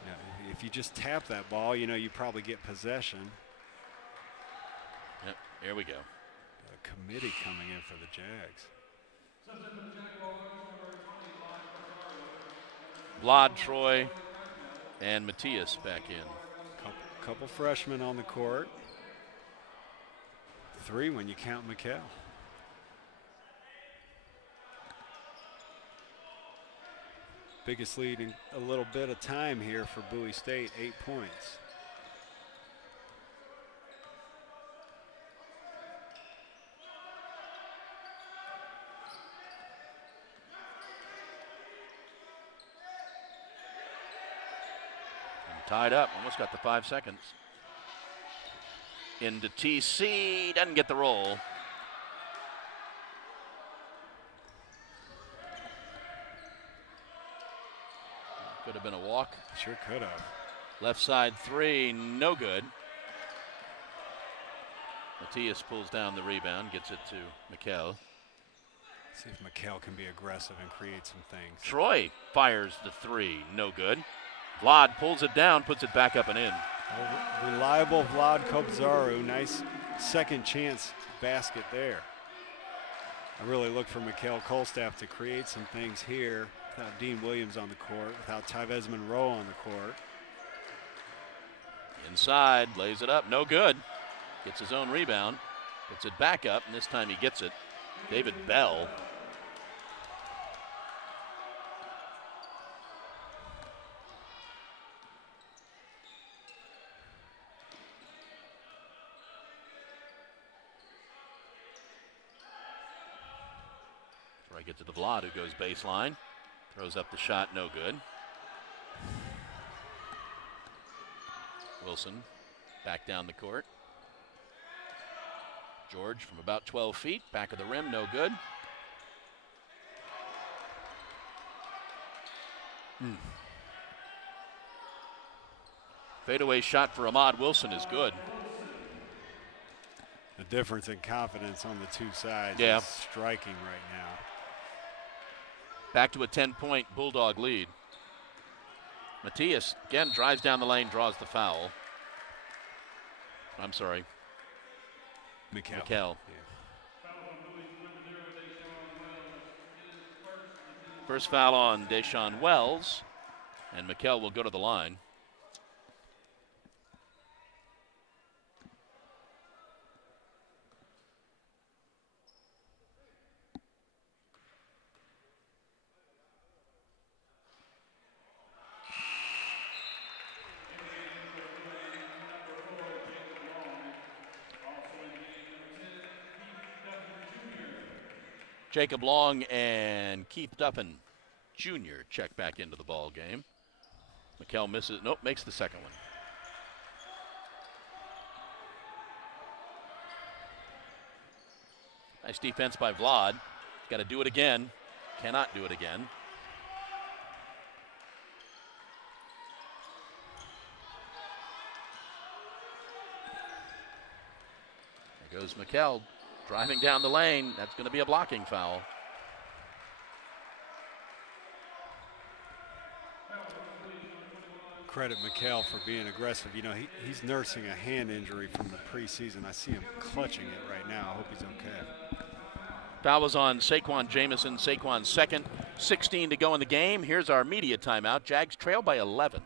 Yeah, if you just tap that ball, you probably get possession. Yep, here we go. A committee coming in for the Jags. Vlad, Troy, and Matthias back in. Couple freshmen on the court. 3 when you count Mikkel. Biggest lead in a little bit of time here for Bowie State, 8 points. Tied up, almost got the 5 seconds. Into TC, doesn't get the roll. Could have been a walk. Sure could have. Left side 3, no good. Matthias pulls down the rebound, gets it to Mikkel. See if Mikkel can be aggressive and create some things. Troy fires the 3, no good. Vlad pulls it down, puts it back up and in. Reliable Vlad Kobzaru, nice second chance basket there. I really look for Mikkel Kolstaff to create some things here without Dean Williams on the court, without Tyvez Monroe on the court. Inside, lays it up, no good. Gets his own rebound, puts it back up, and this time he gets it. David Bell. Troy gets to the Vlad, who goes baseline. Throws up the shot, no good. Wilson back down the court. George from about 12 feet, back of the rim, no good. Fadeaway shot for Ahmad Wilson is good. The difference in confidence on the two sides is striking right now. Back to a 10-point Bulldog lead. Matthias again drives down the lane, draws the foul. I'm sorry. Mikkel. Yeah. First foul on Deshaun Wells, and Mikkel will go to the line. Jacob Long and Keith Duffin Jr. check back into the ball game. Mikkel misses, nope, makes the second one. Nice defense by Vlad. Got to do it again. Cannot do it again. There goes Mikkel. Driving down the lane, that's going to be a blocking foul. Credit Mikkel for being aggressive. You know, he's nursing a hand injury from the preseason. I see him clutching it right now. I hope he's okay. Foul was on Saquon Jamison, Saquon's second. 16 to go in the game. Here's our media timeout. Jags trail by 11.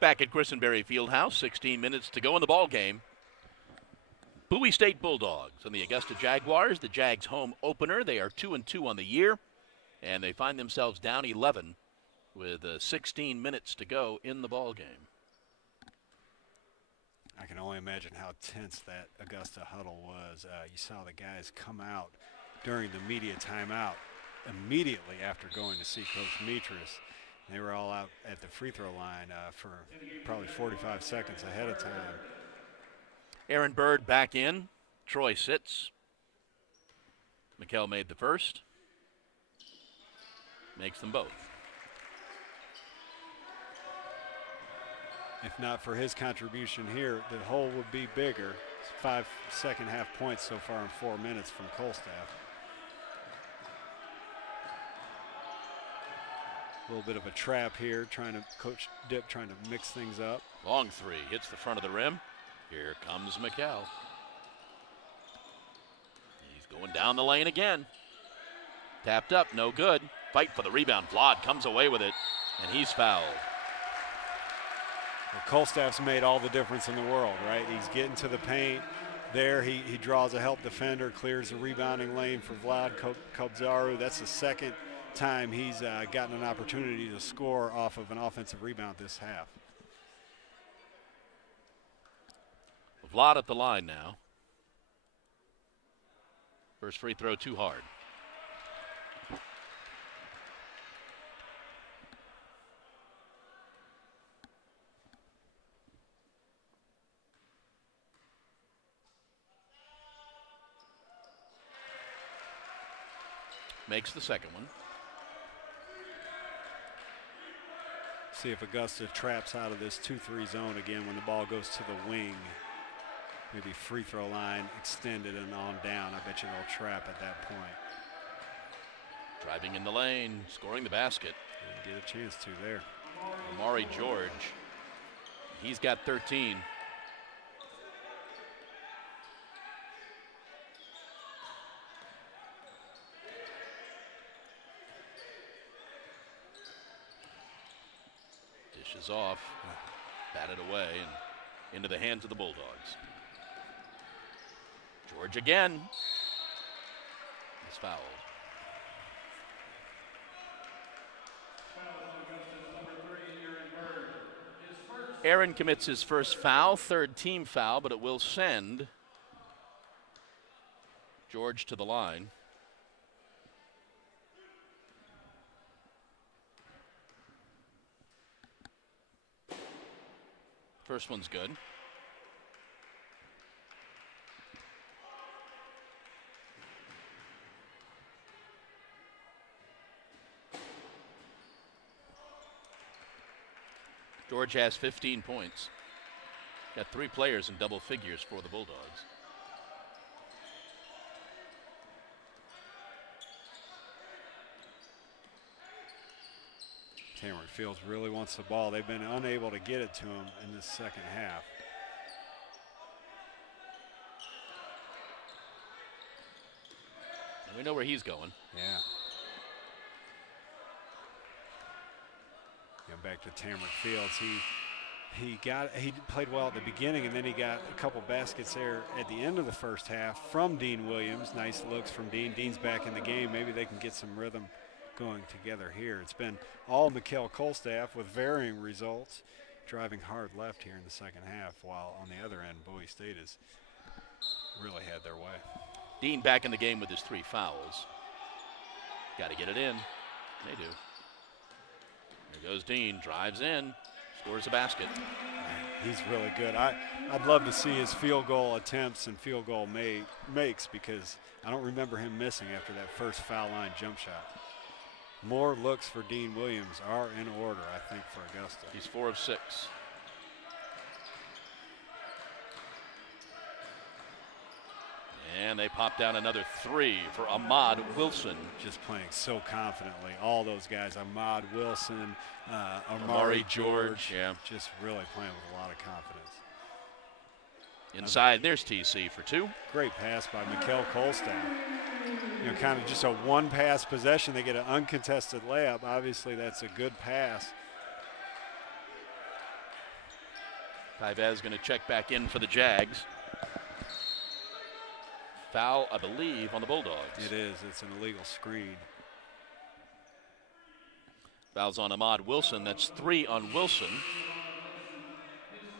Back at Christenberry Fieldhouse, 16 minutes to go in the ball game. Bowie State Bulldogs and the Augusta Jaguars, the Jags home opener. They are 2-2 on the year, and they find themselves down 11 with 16 minutes to go in the ball game. I can only imagine how tense that Augusta huddle was. You saw the guys come out during the media timeout immediately after going to see Coach Mitras. They were all out at the free throw line for probably 45 seconds ahead of time. Aaron Bird back in. Troy sits. Mikkel made the first. Makes them both. If not for his contribution here, the hole would be bigger. It's 5 second-half points so far in 4 minutes from Kolstaff. A little bit of a trap here, Coach Dip trying to mix things up. Long three, hits the front of the rim. Here comes Mikkel. He's going down the lane again. Tapped up, no good. Fight for the rebound. Vlad comes away with it, and he's fouled. Well, Kolstaff's made all the difference in the world, right? He's getting to the paint. There, he draws a help defender, clears the rebounding lane for Vlad Kobzaru. That's the second time he's gotten an opportunity to score off of an offensive rebound this half. Vlad at the line now. First free throw too hard. Makes the second one. See if Augusta traps out of this 2-3 zone again when the ball goes to the wing. Maybe free throw line extended and on down. I bet you they'll trap at that point. Driving in the lane, scoring the basket. Didn't get a chance to there. Amari George. He's got 13. Dishes off, batted away, and into the hands of the Bulldogs. George again. He's fouled. Aaron commits his first foul, third team foul, but it will send George to the line. First one's good. George has 15 points. Got 3 players in double figures for the Bulldogs. Cameron Fields really wants the ball. They've been unable to get it to him in this second half. And we know where he's going. Yeah. Going back to Cameron Fields. He played well at the beginning, and then he got a couple baskets there at the end of the first half from Dean Williams. Nice looks from Dean. Dean's back in the game. Maybe they can get some rhythm going together here. It's been all Mikkel Kolstaff with varying results, driving hard left here in the second half, while on the other end, Bowie State has really had their way. Dean back in the game with his 3 fouls. Got to get it in. They do. There goes Dean, drives in, scores a basket. He's really good. I'd love to see his field goal attempts and field goal makes, because I don't remember him missing after that first foul line jump shot. More looks for Dean Williams are in order, I think, for Augusta. He's 4 of 6. And they pop down another 3 for Ahmad Wilson. Just playing so confidently. All those guys, Ahmad Wilson, Amari George, yeah, just really playing with a lot of confidence. Inside, there's TC for 2. Great pass by Mikkel Kolstaff. You know, kind of just a one-pass possession. They get an uncontested layup. Obviously, that's a good pass. Paivez going to check back in for the Jags. Foul, I believe, on the Bulldogs. It is. It's an illegal screen. Fouls on Ahmad Wilson. That's 3 on Wilson.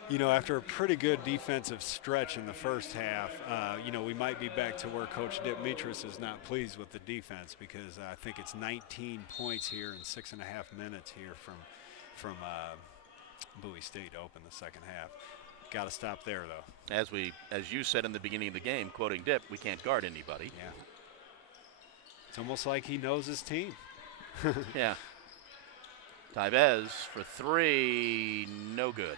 You know, after a pretty good defensive stretch in the first half, we might be back to where Coach Dimitris is not pleased with the defense, because I think it's 19 points here in 6.5 minutes here from Bowie State to open the second half. Got to stop there, though. As you said in the beginning of the game, quoting Dip, we can't guard anybody. Yeah. It's almost like he knows his team. Yeah. Tybez for 3, no good.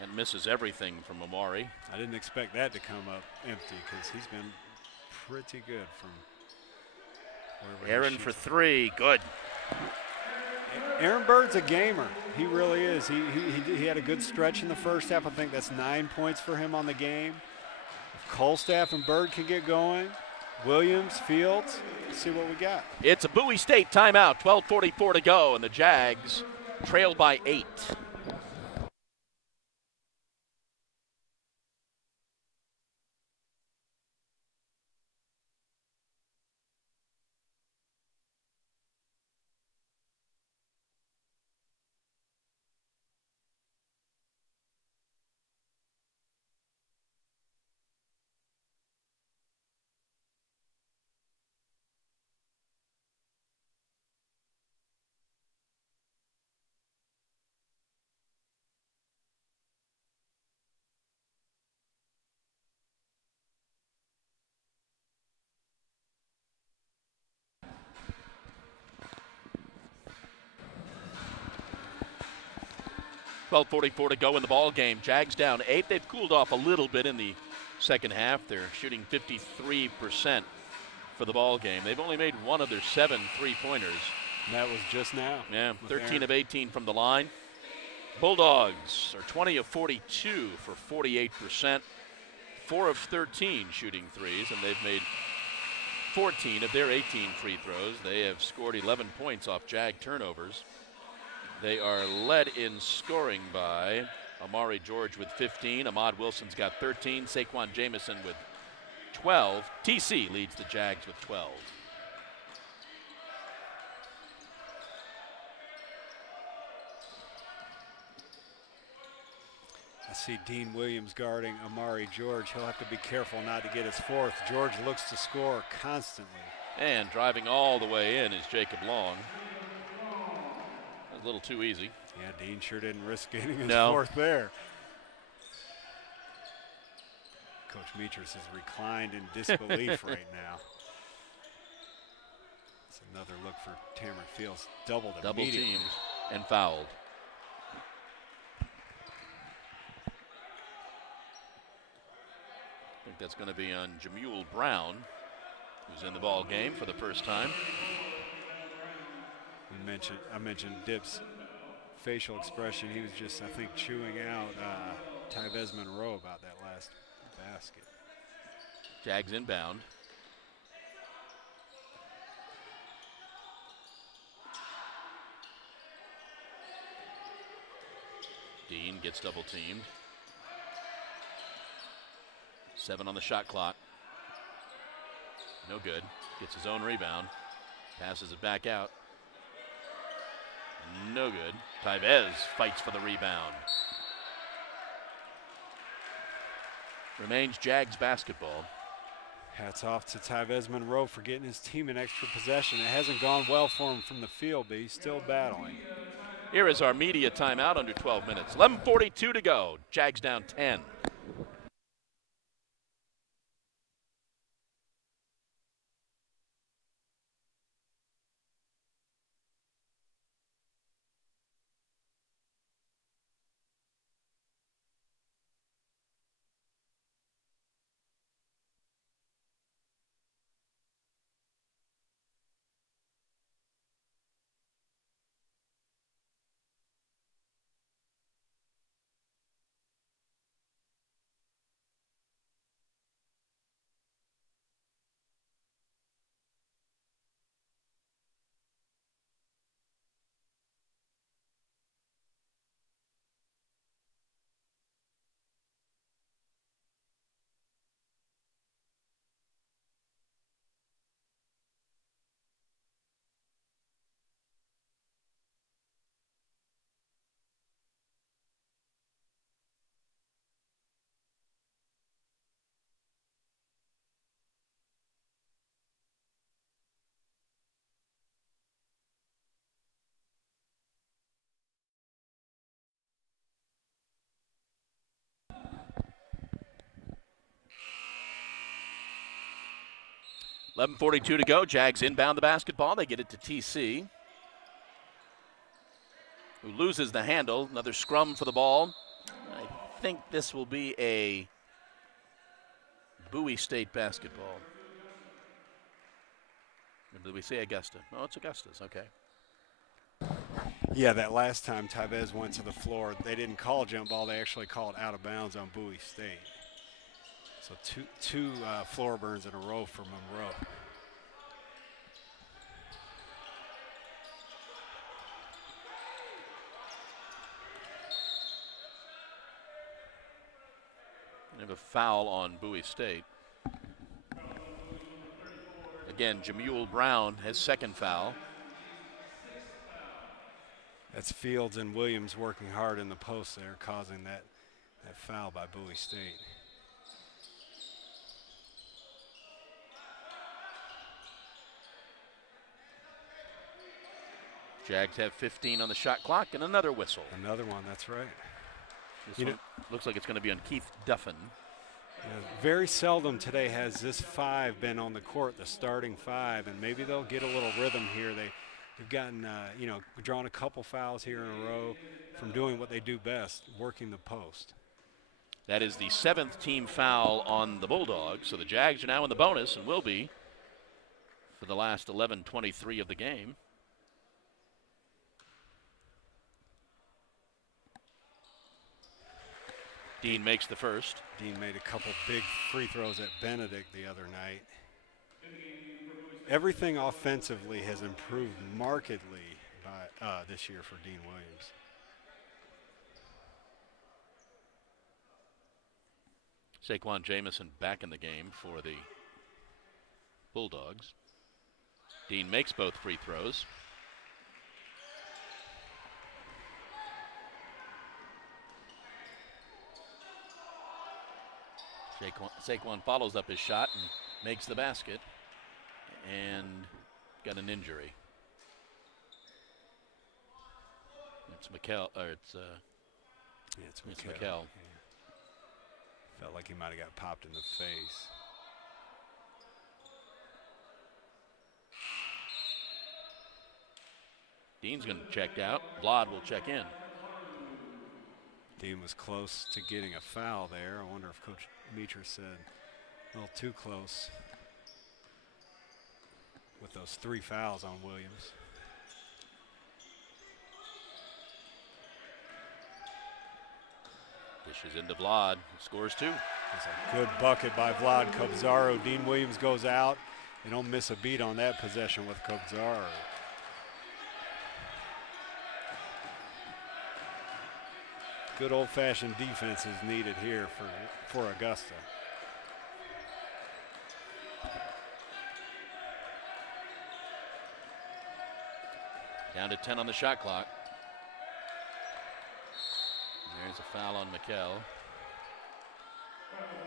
And misses everything from Amari. I didn't expect that to come up empty, because he's been pretty good from wherever. Aaron for 3, good. Aaron Bird's a gamer. He really is. He had a good stretch in the first half. I think that's 9 points for him on the game. If Colstaff and Bird can get going, Williams, Fields, let's see what we got. It's a Bowie State timeout, 12:44 to go, and the Jags trail by 8. .44 to go in the ball game. Jags down 8. They've cooled off a little bit in the second half. They're shooting 53% for the ball game. They've only made 1 of their 7 3-pointers. And that was just now. Yeah, 13 Aaron. of 18 from the line. Bulldogs are 20 of 42 for 48%. 4 of 13 shooting threes, and they've made 14 of their 18 free throws. They have scored 11 points off Jag turnovers. They are led in scoring by Amari George with 15. Ahmad Wilson's got 13. Saquon Jamison with 12. TC leads the Jags with 12. I see Dean Williams guarding Amari George. He'll have to be careful not to get his 4th. George looks to score constantly. And driving all the way in is Jacob Long. A little too easy. Yeah, Dean sure didn't risk getting his No. 4th there. Coach Mitras is reclined in disbelief right now. It's another look for Tamron Fields. Double teams and fouled. I think that's going to be on Jamul Brown, who's in the ball game for the first time. I mentioned Dip's facial expression. He was just, I think, chewing out Tybez Monroe about that last basket. Jags inbound. Dean gets double teamed. 7 on the shot clock. No good. Gets his own rebound. Passes it back out. No good. Tybez fights for the rebound. Remains Jags basketball. Hats off to Tybez Monroe for getting his team an extra possession. It hasn't gone well for him from the field, but he's still battling. Here is our media timeout under 12 minutes. 11:42 to go. Jags down 10. 11:42 to go. Jags inbound the basketball. They get it to TC, who loses the handle. Another scrum for the ball. I think this will be a Bowie State basketball. Or did we say Augusta? Oh, it's Augusta's. Okay. Yeah, that last time Tavez went to the floor, they didn't call jump ball. They actually called out of bounds on Bowie State. So two floor burns in a row for Monroe. We have a foul on Bowie State. Again, Jamul Brown, his second foul. That's Fields and Williams working hard in the post there, causing that foul by Bowie State. Jags have 15 on the shot clock and another whistle. Another one, that's right. This one looks like it's going to be on Keith Duffin. Very seldom today has this five been on the court, the starting five, and maybe they'll get a little rhythm here. They've gotten, drawn a couple fouls here in a row from doing what they do best, working the post. That is the 7th team foul on the Bulldogs, so the Jags are now in the bonus and will be for the last 11:23 of the game. Dean makes the first. Dean made a couple big free throws at Benedict the other night. Everything offensively has improved markedly by this year for Dean Williams. Saquon Jamison back in the game for the Bulldogs. Dean makes both free throws. Saquon follows up his shot and makes the basket, and got an injury. It's McKell, or it's McKell. Yeah. Felt like he might have got popped in the face. Dean's going to check out. Vlad will check in. Dean was close to getting a foul there. I wonder if Coach Meecher said a little too close with those 3 fouls on Williams. Dishes into Vlad, scores 2. It's a good bucket by Vlad Kobzaro. Dean Williams goes out. They don't miss a beat on that possession with Kobzaro. Good old-fashioned defense is needed here for Augusta. Down to 10 on the shot clock. There's a foul on McKell.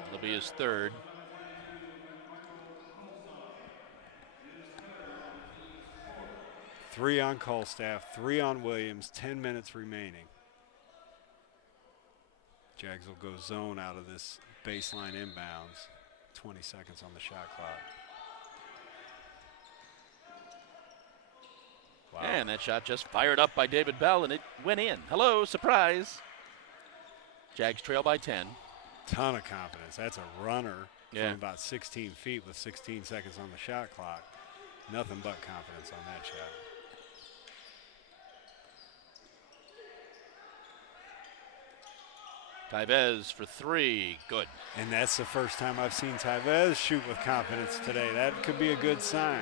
It'll be his 3rd. Three on Colstaff, 3 on Williams, 10 minutes remaining. Jags will go zone out of this baseline inbounds. 20 seconds on the shot clock. Wow. And that shot just fired up by David Bell, and it went in. Hello, surprise. Jags trail by 10. Ton of confidence. That's a runner from about 16 feet with 16 seconds on the shot clock. Nothing but confidence on that shot. Tavez for 3, good. And that's the first time I've seen Tavez shoot with confidence today. That could be a good sign.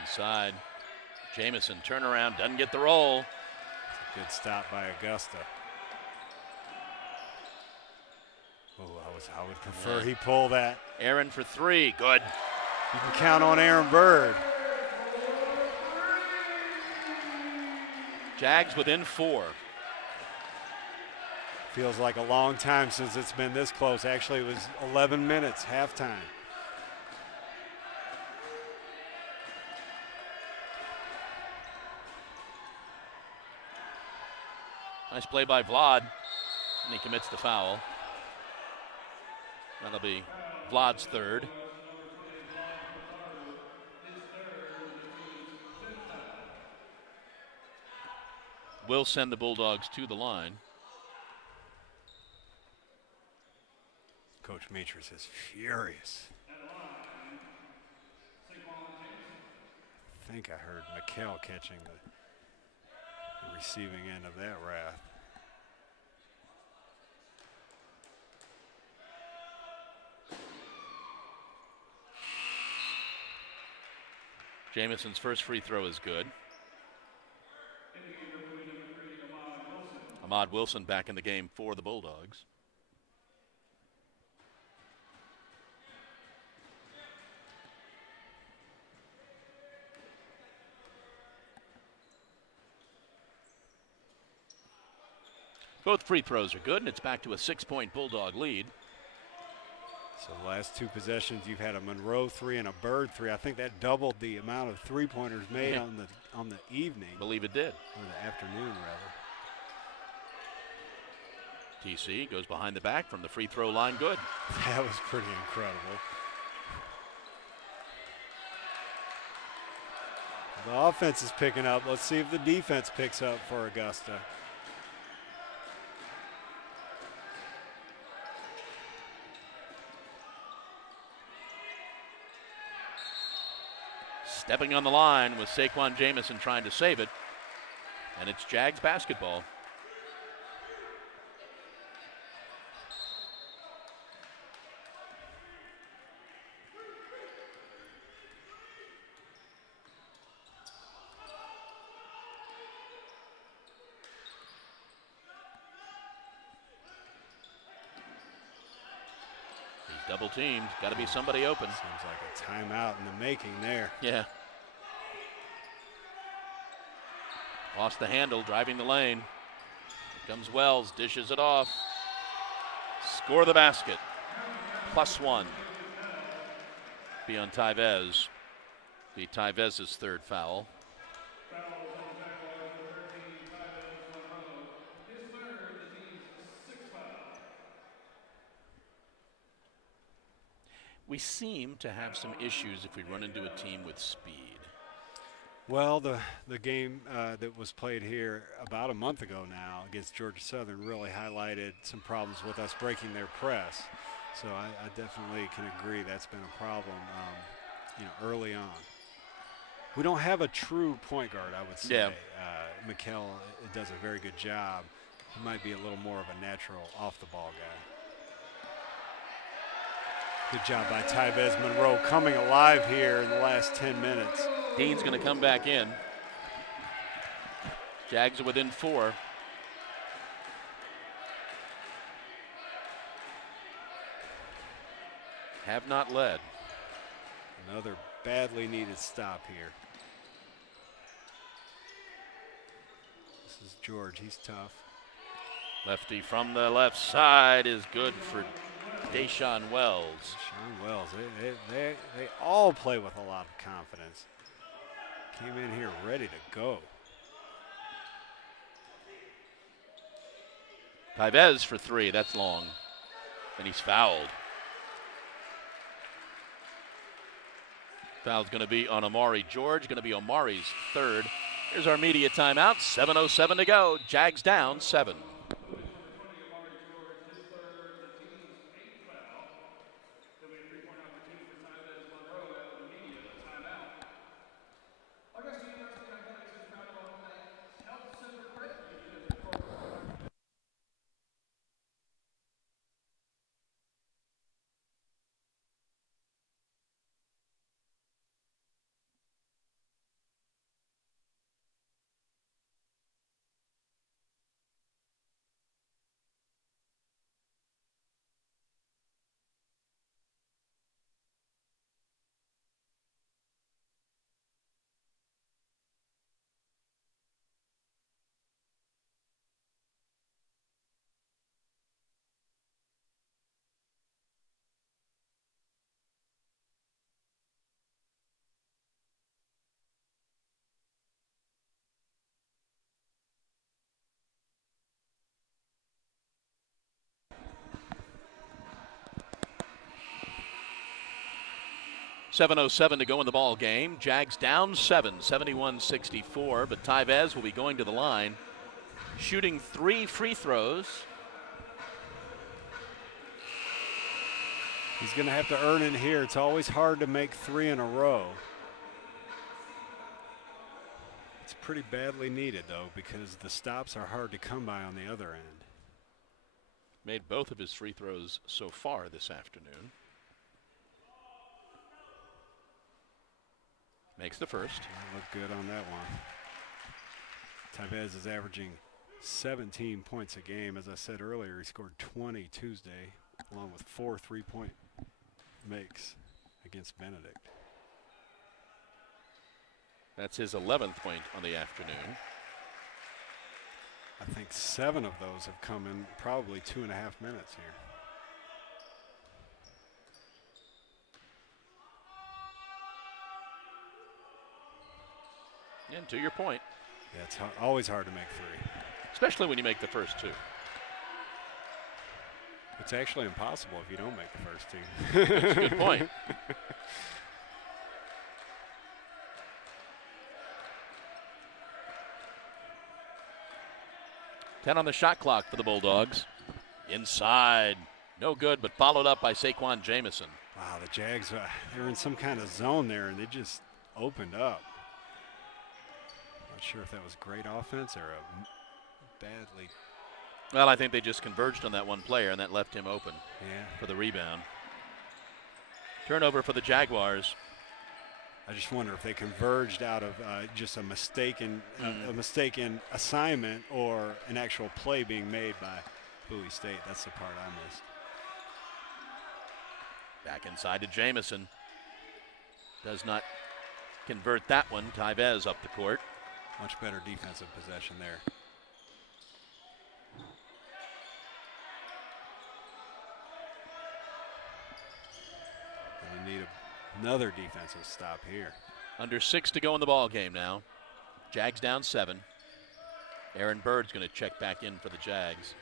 Inside, Jamison turnaround, doesn't get the roll. Good stop by Augusta. Oh, I would prefer he pull that. Aaron for 3, good. You can count on Aaron Bird. Jags within 4. Feels like a long time since it's been this close. Actually, it was 11 minutes, halftime. Nice play by Vlad, and he commits the foul. That'll be Vlad's third. Will send the Bulldogs to the line. Coach Metris is furious. I think I heard McHale catching the receiving end of that wrath. Jamison's first free throw is good. Ahmad Wilson back in the game for the Bulldogs. Both free throws are good, and it's back to a 6-point Bulldog lead. So the last two possessions, you've had a Monroe three and a Bird three. I think that doubled the amount of three-pointers made on the evening. I believe it did. Or the afternoon, rather. TC goes behind the back from the free throw line. Good. That was pretty incredible. The offense is picking up. Let's see if the defense picks up for Augusta. Stepping on the line with Saquon Jamison trying to save it. And it's Jags basketball. Double teamed. Got to be somebody open. Seems like a timeout in the making there. Yeah. Lost the handle, driving the lane. Here comes Wells, dishes it off. Score the basket. +1. Be on Tyvez. Be Tyvez's third foul. We seem to have some issues if we run into a team with speed. Well, the game that was played here about a month ago now against Georgia Southern really highlighted some problems with us breaking their press. So I definitely can agree that's been a problem, early on. We don't have a true point guard, I would say. Yeah. McHale does a very good job. He might be a little more of a natural off-the-ball guy. Good job by Tyvez Monroe coming alive here in the last 10 minutes. Dean's going to come back in. Jags are within 4. Have not led. Another badly needed stop here. This is George. He's tough. Lefty from the left side is good for Deshaun Wells. Deshaun Wells, they all play with a lot of confidence. Came in here ready to go. Tyvez for 3, that's long. And he's fouled. Foul's going to be on Amari George, going to be Amari's third. Here's our media timeout, 7:07 to go. Jags down 7. 7:07 to go in the ball game. Jags down 7, 71-64, but Tyvez will be going to the line, shooting 3 free throws. He's going to have to earn it here. It's always hard to make 3 in a row. It's pretty badly needed, though, because the stops are hard to come by on the other end. Made both of his free throws so far this afternoon. Makes the first. Looked good on that one. Tyvez is averaging 17 points a game. As I said earlier, he scored 20 Tuesday, along with 4 3-point makes against Benedict. That's his 11th point on the afternoon. I think 7 of those have come in probably 2.5 minutes here. And to your point. Yeah, it's always hard to make 3. Especially when you make the first 2. It's actually impossible if you don't make the first 2. That's a good point. 10 on the shot clock for the Bulldogs. Inside. No good, but followed up by Saquon Jamison. Wow, the Jags, they were in some kind of zone there, and they just opened up. Not sure if that was great offense or a badly. Well, I think they just converged on that one player, and that left him open for the rebound. Turnover for the Jaguars. I just wonder if they converged out of just a mistaken assignment or an actual play being made by Bowie State. That's the part I missed. Back inside to Jamison. Does not convert that one. Tyvez up the court. Much better defensive possession there. And we need another defensive stop here. Under 6 to go in the ball game now. Jags down 7. Aaron Bird's going to check back in for the Jags.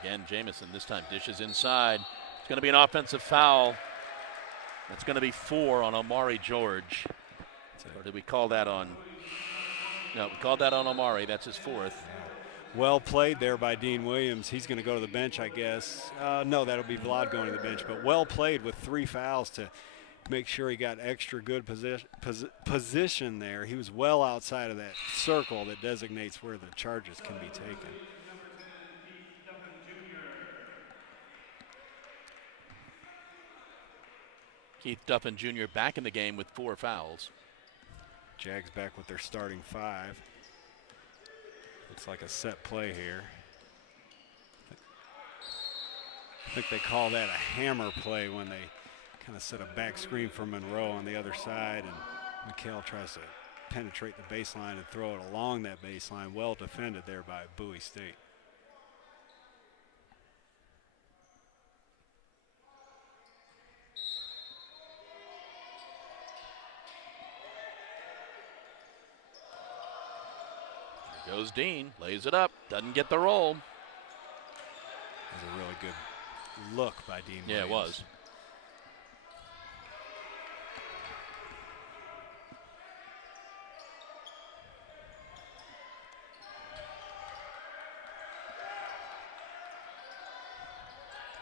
Again, Jamison this time dishes inside. It's going to be an offensive foul. That's going to be 4 on Omari George. Or did we call that on? No, we called that on Omari. That's his 4th. Well played there by Dean Williams. He's going to go to the bench, I guess. No, that'll be Vlad going to the bench. But well played with 3 fouls to make sure he got extra good position there. He was well outside of that circle that designates where the charges can be taken. Keith Duffin Jr. back in the game with 4 fouls. Jags back with their starting 5. Looks like a set play here. I think they call that a hammer play when they kind of set a back screen for Monroe on the other side, and McHale tries to penetrate the baseline and throw it along that baseline. Well defended there by Bowie State. Goes Dean, lays it up, doesn't get the roll. That was a really good look by Dean Williams. Yeah, it was.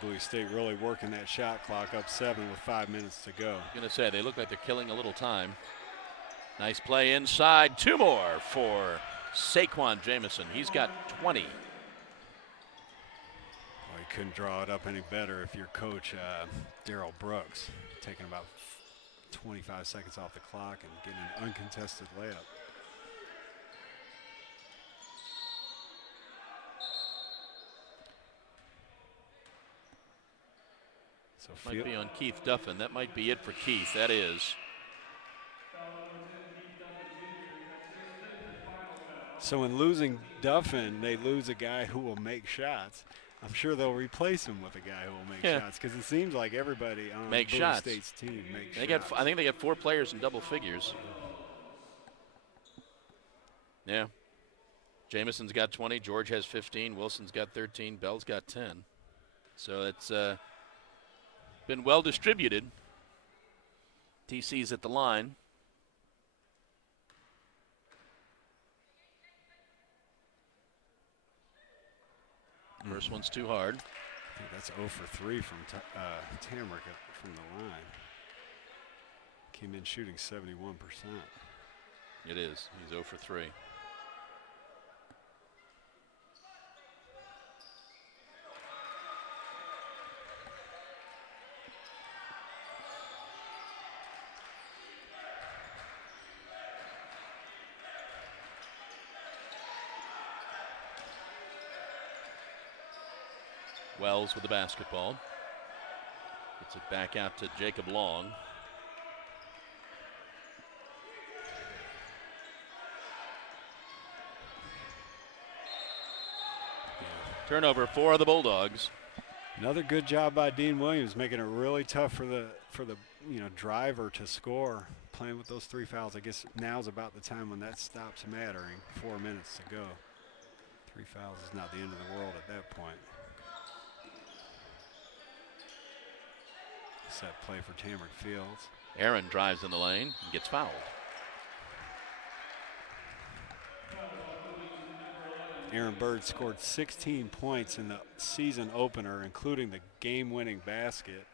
Bowie State really working that shot clock up 7 with 5 minutes to go. I'm going to say, they look like they're killing a little time. Nice play inside. 2 more for Saquon Jamison. He's got 20. Well, you couldn't draw it up any better if your coach, Darrell Brooks, taking about 25 seconds off the clock and getting an uncontested layup. So might be on Keith Duffin. That might be it for Keith. That is. So in losing Duffin, they lose a guy who will make shots. I'm sure they'll replace him with a guy who will make shots, because it seems like everybody on Bowie State's team makes shots. I think they got 4 players in double figures. Yeah. Jamison's got 20. George has 15. Wilson's got 13. Bell's got 10. So it's Been well distributed. TC's at the line. First one's too hard. I think that's 0 for 3 from Tamrick from the line. Came in shooting 71%. It is. He's 0 for 3. Wells with the basketball. Gets it back out to Jacob Long. Turnover for the Bulldogs. Another good job by Dean Williams, making it really tough for the driver to score. Playing with those 3 fouls. I guess now's about the time when that stops mattering. 4 minutes to go. 3 fouls is not the end of the world at that point. Set play for Tamrick Fields. Aaron drives in the lane and gets fouled. Aaron Bird scored 16 points in the season opener, including the game-winning basket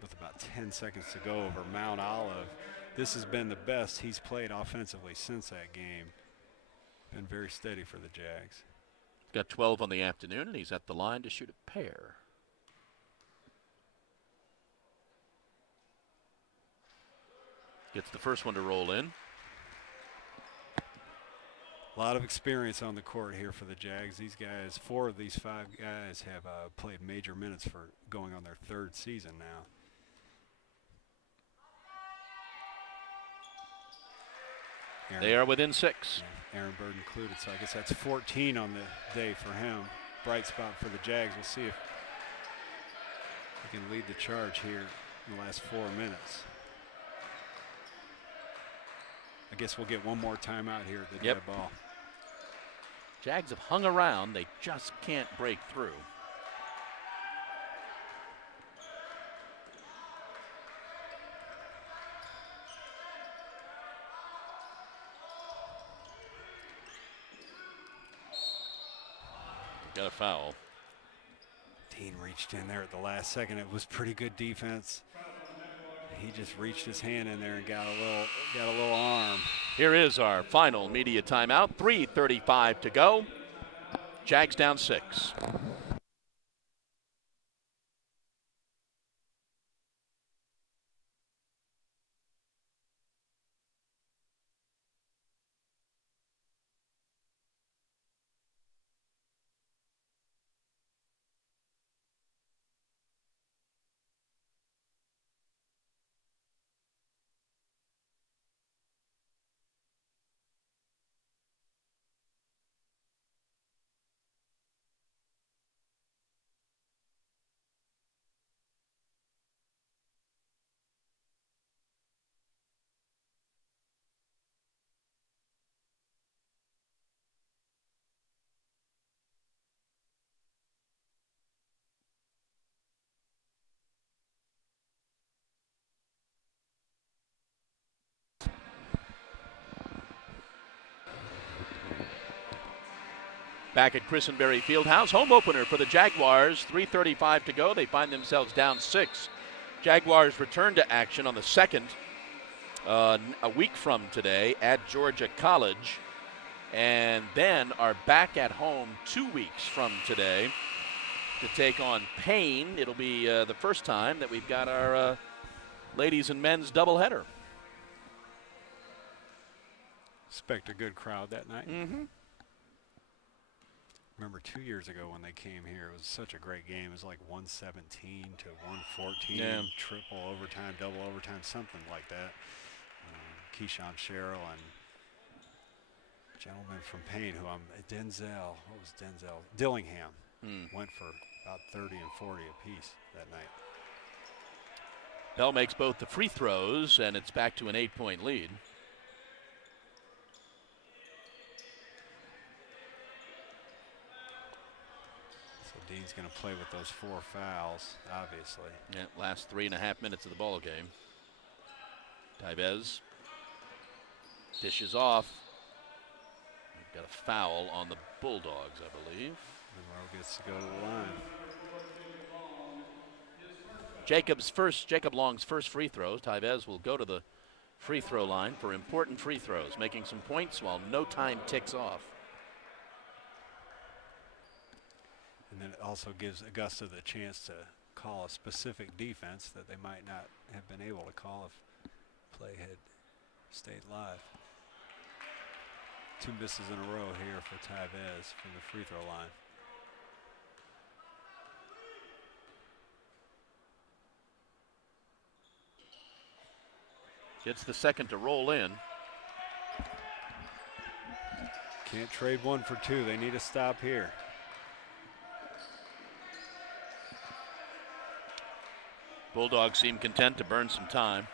with about 10 seconds to go over Mount Olive. This has been the best he's played offensively since that game. Been very steady for the Jags. Got 12 on the afternoon, and he's at the line to shoot a pair. Gets the first one to roll in. A lot of experience on the court here for the Jags. These guys, 4 of these 5 guys have played major minutes for going on their 3rd season now. They are within 6. Yeah, Aaron Bird included, so I guess that's 14 on the day for him. Bright spot for the Jags. We'll see if he can lead the charge here in the last 4 minutes. I guess we'll get one more timeout here at the dead ball. Jags have hung around. They just can't break through. Got a foul. Dean reached in there at the last second. It was pretty good defense. He just reached his hand in there and got a little arm. Here is our final media timeout. 3:35 to go. Jags down 6. Back at Christenberry Fieldhouse, home opener for the Jaguars. 3:35 to go. They find themselves down 6. Jaguars return to action on the 2nd, a week from today at Georgia College, and then are back at home 2 weeks from today to take on Payne. It'll be the first time that we've got our ladies and men's doubleheader. Expect a good crowd that night. Mm-hmm. Remember 2 years ago when they came here, it was such a great game. It was like 117 to 114, triple overtime, double overtime, something like that. Keyshawn Sherrill and gentleman from Payne, who Denzel, what was Denzel? Dillingham went for about 30 and 40 apiece that night. Bell makes both the free throws, and it's back to an 8-point lead. Dean's going to play with those 4 fouls, obviously. Yeah, last 3.5 minutes of the ball game. Tevez dishes off. We've got a foul on the Bulldogs, I believe. Monroe gets to go to the line. Jacob Long's first free throws. Tevez will go to the free throw line for important free throws, making some points while no time ticks off. And then it also gives Augusta the chance to call a specific defense that they might not have been able to call if play had stayed live. 2 misses in a row here for Tevez from the free throw line. Gets the second to roll in. Can't trade 1 for 2. They need a stop here. Bulldogs seem content to burn some time.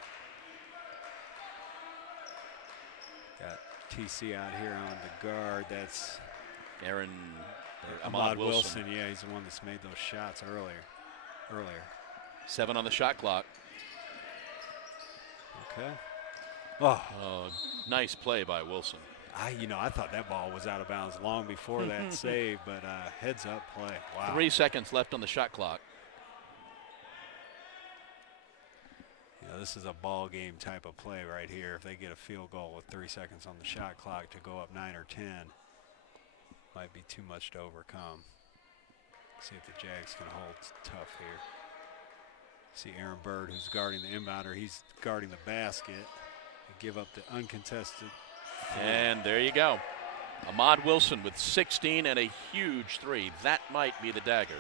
Got TC out here on the guard. That's Ahmad Wilson. Yeah, he's the one that's made those shots earlier. 7 on the shot clock. Okay. Oh, nice play by Wilson. I thought that ball was out of bounds long before that save, but heads up play. Wow. 3 seconds left on the shot clock. This is a ball game type of play right here. If they get a field goal with 3 seconds on the shot clock to go up 9 or 10, might be too much to overcome. See if the Jags can hold tough here. See Aaron Bird, who's guarding the inbounder. He's guarding the basket. And give up the uncontested. And there you go. Ahmad Wilson with 16 and a huge 3. That might be the dagger.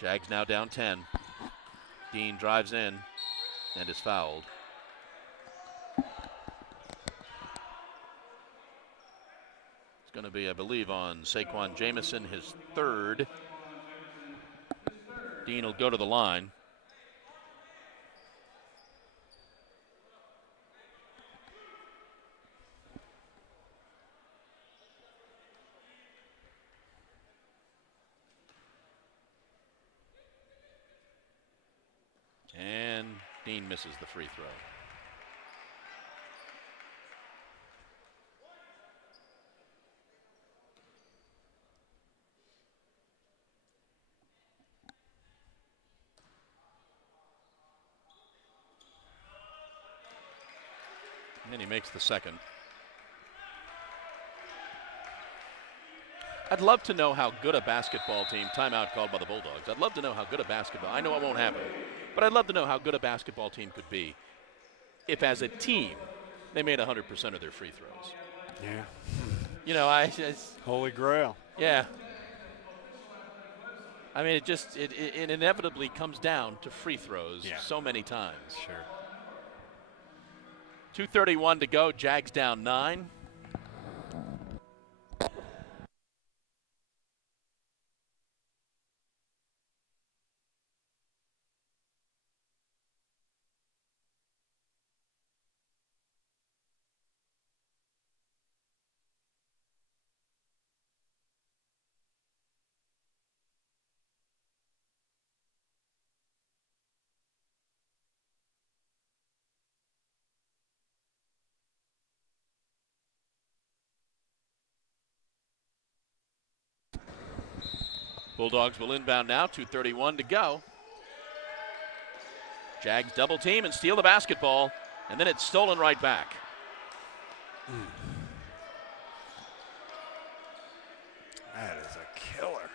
Jags now down 10. Dean drives in and is fouled. It's going to be, I believe, on Saquon Jamison, his 3rd. Dean will go to the line. And Dean misses the free throw. And then he makes the second. I'd love to know how good a basketball team, timeout called by the Bulldogs. I'd love to know how good a basketball, I know it won't happen, but I'd love to know how good a basketball team could be if as a team they made 100% of their free throws. Yeah. Holy grail. Yeah. I mean, it inevitably comes down to free throws so many times. Sure. 2:31 to go. Jags down 9. Bulldogs will inbound now, 2:31 to go. Jags double team and steal the basketball, and then it's stolen right back. That is a killer.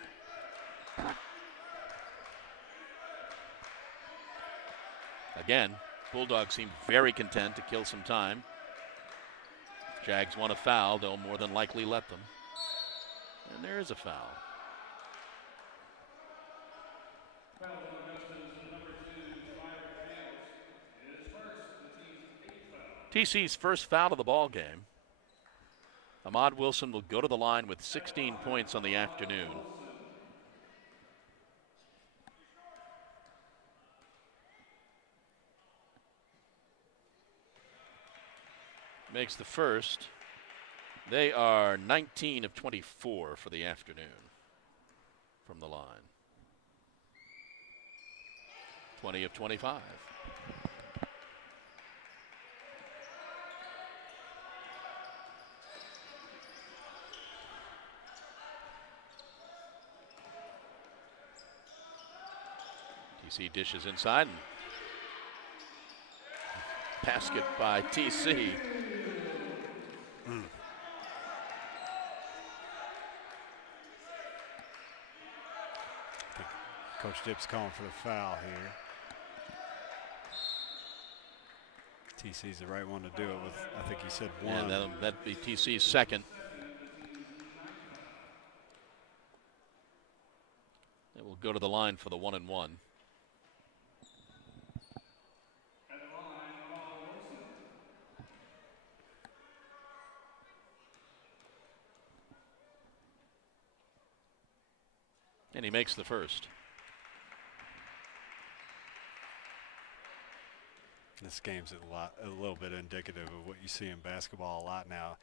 Again, Bulldogs seem very content to kill some time. Jags want a foul, they'll more than likely let them. And there is a foul. TC's first foul of the ball game. Ahmad Wilson will go to the line with 16 points on the afternoon. makes the first. They are 19 of 24 for the afternoon from the line. 20 of 25. TC dishes inside. And basket by TC. Coach Dip's calling for the foul here. TC's the right one to do it with, I think he said one. And that'd be TC's second. It will go to the line for the 1-and-1. And he makes the first. This game's a little bit indicative of what you see in basketball a lot now.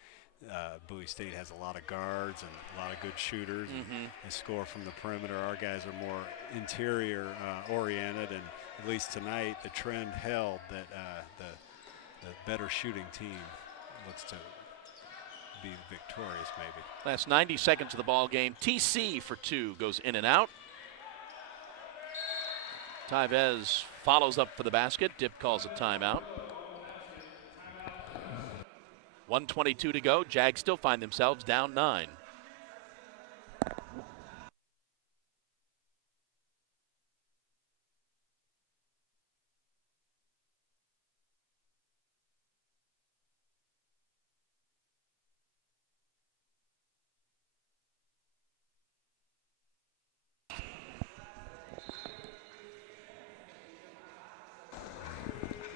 Bowie State has a lot of guards and a lot of good shooters. And they score from the perimeter. Our guys are more interior oriented, and at least tonight the trend held that the better shooting team looks to be victorious maybe. Last 90 seconds of the ball game. TC for two goes in and out. Tevez follows up for the basket. Dip calls a timeout. 1:22 to go. Jags still find themselves down 9.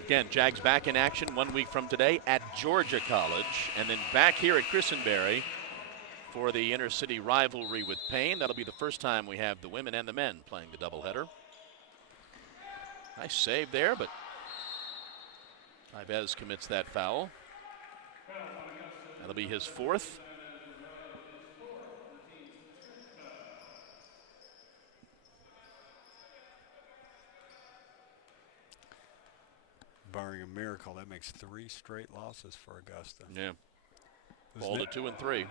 Again, Jags back in action 1 week from today at Georgia College, and then back here at Christenberry for the intercity rivalry with Payne. That'll be the first time we have the women and the men playing the doubleheader. Nice save there, but Tevez commits that foul. That'll be his fourth. Barring a miracle, that makes 3 straight losses for Augusta. Yeah. Ball to 2 and 3.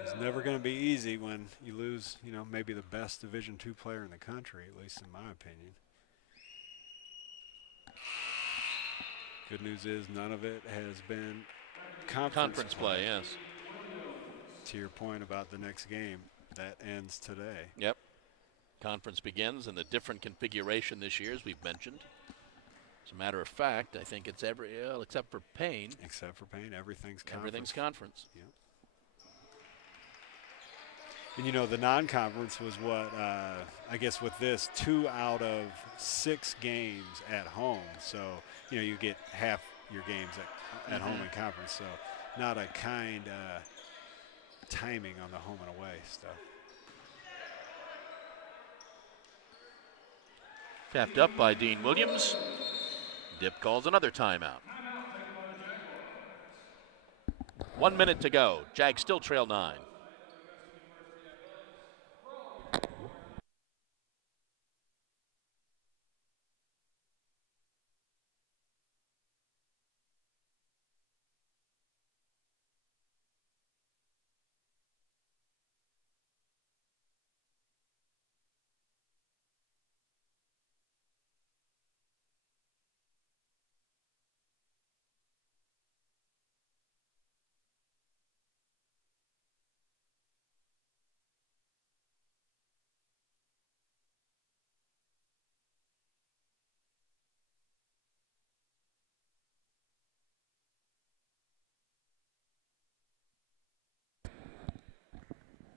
It's never going to be easy when you lose, maybe the best Division II player in the country, at least in my opinion. Good news is none of it has been conference play. Yes. To your point about the next game, that ends today. Yep. Conference begins in a different configuration this year, as we've mentioned. As a matter of fact, I think it's except for Payne. Except for Payne, everything's conference. Everything's conference. Yep. And the non-conference was what, I guess with this, 2 out of 6 games at home. So, you get half your games at home in conference. So not a kind timing on the home and away stuff. Tapped up by Dean Williams. Dip calls another timeout. 1 minute to go. Jags still trail 9.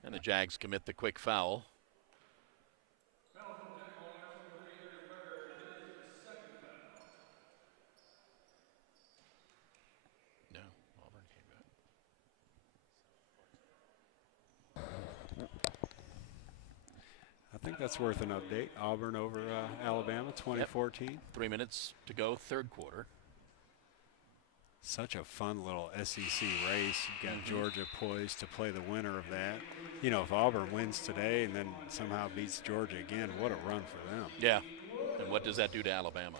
And the Jags commit the quick foul. No, Auburn came back. I think that's worth an update. Auburn over Alabama, 2014. Yep. 3 minutes to go, third quarter. Such a fun little SEC race. You've got Georgia poised to play the winner of that. You know, if Auburn wins today and then somehow beats Georgia again, what a run for them. Yeah. And what does that do to Alabama?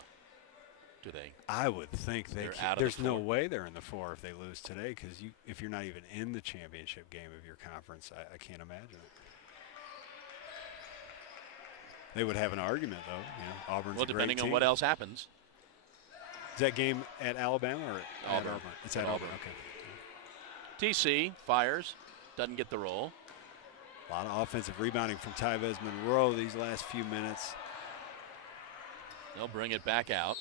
Do they? I would think there's no way they're in the 4 if they lose today, because if you're not even in the championship game of your conference, I can't imagine it. They would have an argument, though. You know, Auburn's a great depending team. on what else happens. Is that game at Alabama or at Auburn? It's at Auburn. Okay. TC fires, doesn't get the roll. A lot of offensive rebounding from Tyvez Monroe these last few minutes. They'll bring it back out.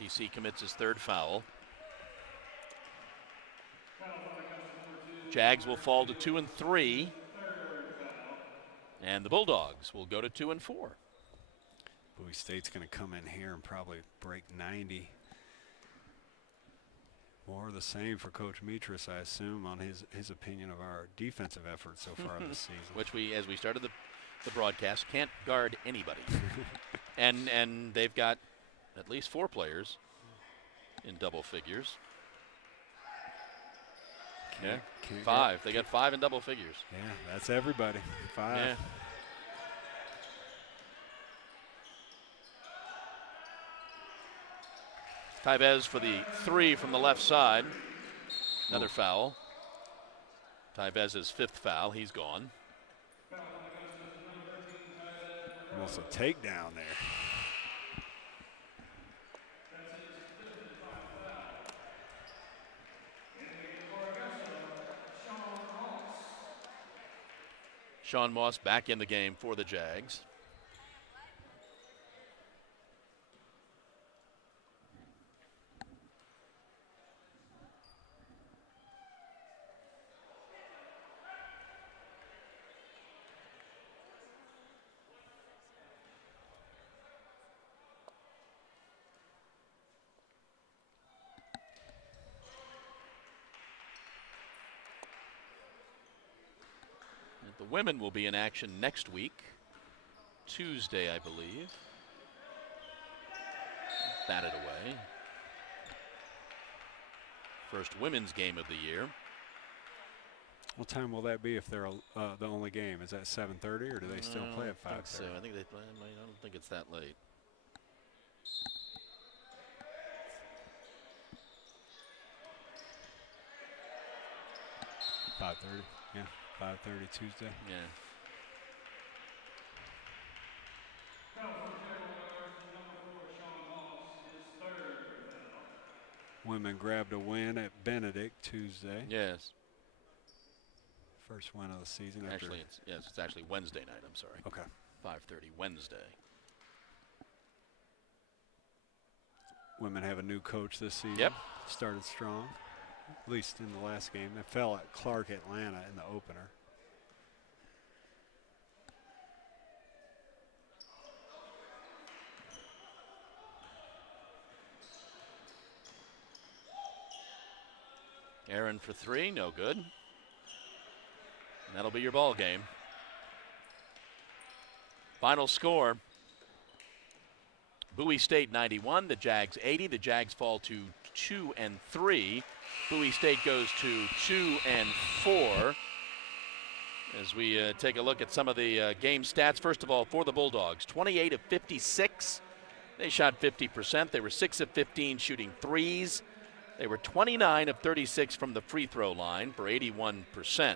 TC commits his 3rd foul. Jags will fall to 2 and 3. And the Bulldogs will go to 2 and 4. Bowie State's going to come in here and probably break 90. More of the same for Coach Mitras, I assume, on his opinion of our defensive effort so far this season. Which we, as we started the broadcast, can't guard anybody. and they've got at least 4 players in double figures. Can't 5. They got 5 in double figures. Yeah, that's everybody. 5. Yeah. Tyvez for the 3 from the left side. Another foul. Tyvez's 5th foul. He's gone. Almost a takedown there. Sean Moss back in the game for the Jags. The women will be in action next week, Tuesday, I believe. Batted away. First women's game of the year. What time will that be if they're the only game? Is that 7:30 or do they still play at 5:30? So I think they play. I don't think it's that late. Yeah. 5:30 Tuesday. Yeah. Women grabbed a win at Benedict Tuesday. Yes. First win of the season. Actually, it's actually Wednesday night. I'm sorry. Okay. 5:30 Wednesday. Women have a new coach this season. Yep. Started strong. At least in the last game. They fell at Clark Atlanta in the opener. Aaron for 3, no good. And that'll be your ball game. Final score, Bowie State 91, the Jags 80. The Jags fall to 2 and 3. Bowie State goes to 2 and 4. As we take a look at some of the game stats, first of all, for the Bulldogs, 28 of 56. They shot 50%. They were 6 of 15 shooting threes. They were 29 of 36 from the free throw line for 81%.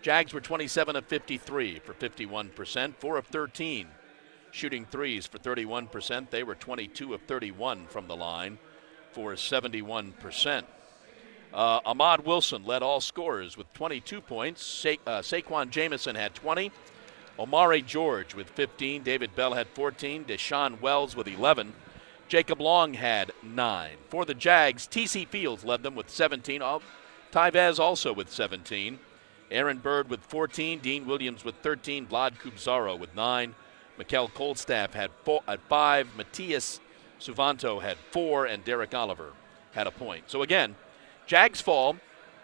Jags were 27 of 53 for 51%, 4 of 13 shooting threes for 31%. They were 22 of 31 from the line for 71%. Ahmad Wilson led all scorers with 22 points. Saquon Jamison had 20. Omari George with 15. David Bell had 14. Deshaun Wells with 11. Jacob Long had 9. For the Jags, TC Fields led them with 17. Tyvez also with 17. Aaron Bird with 14. Dean Williams with 13. Vlad Kubzaro with 9. Mikkel Coldstaff had 5. Matthias Suvanto had 4. And Derek Oliver had a point. So again, Jags fall.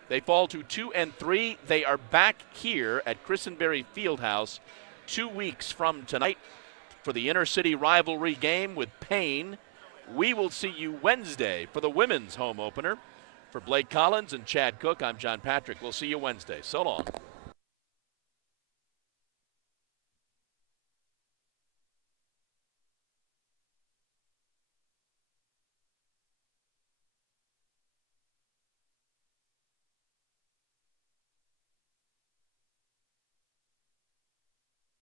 They fall to 2 and 3. They are back here at Christenberry Fieldhouse 2 weeks from tonight for the inner city rivalry game with Payne, We will see you Wednesday for the women's home opener. For Blake Collins and Chad Cook, I'm John Patrick. We'll see you Wednesday. So long.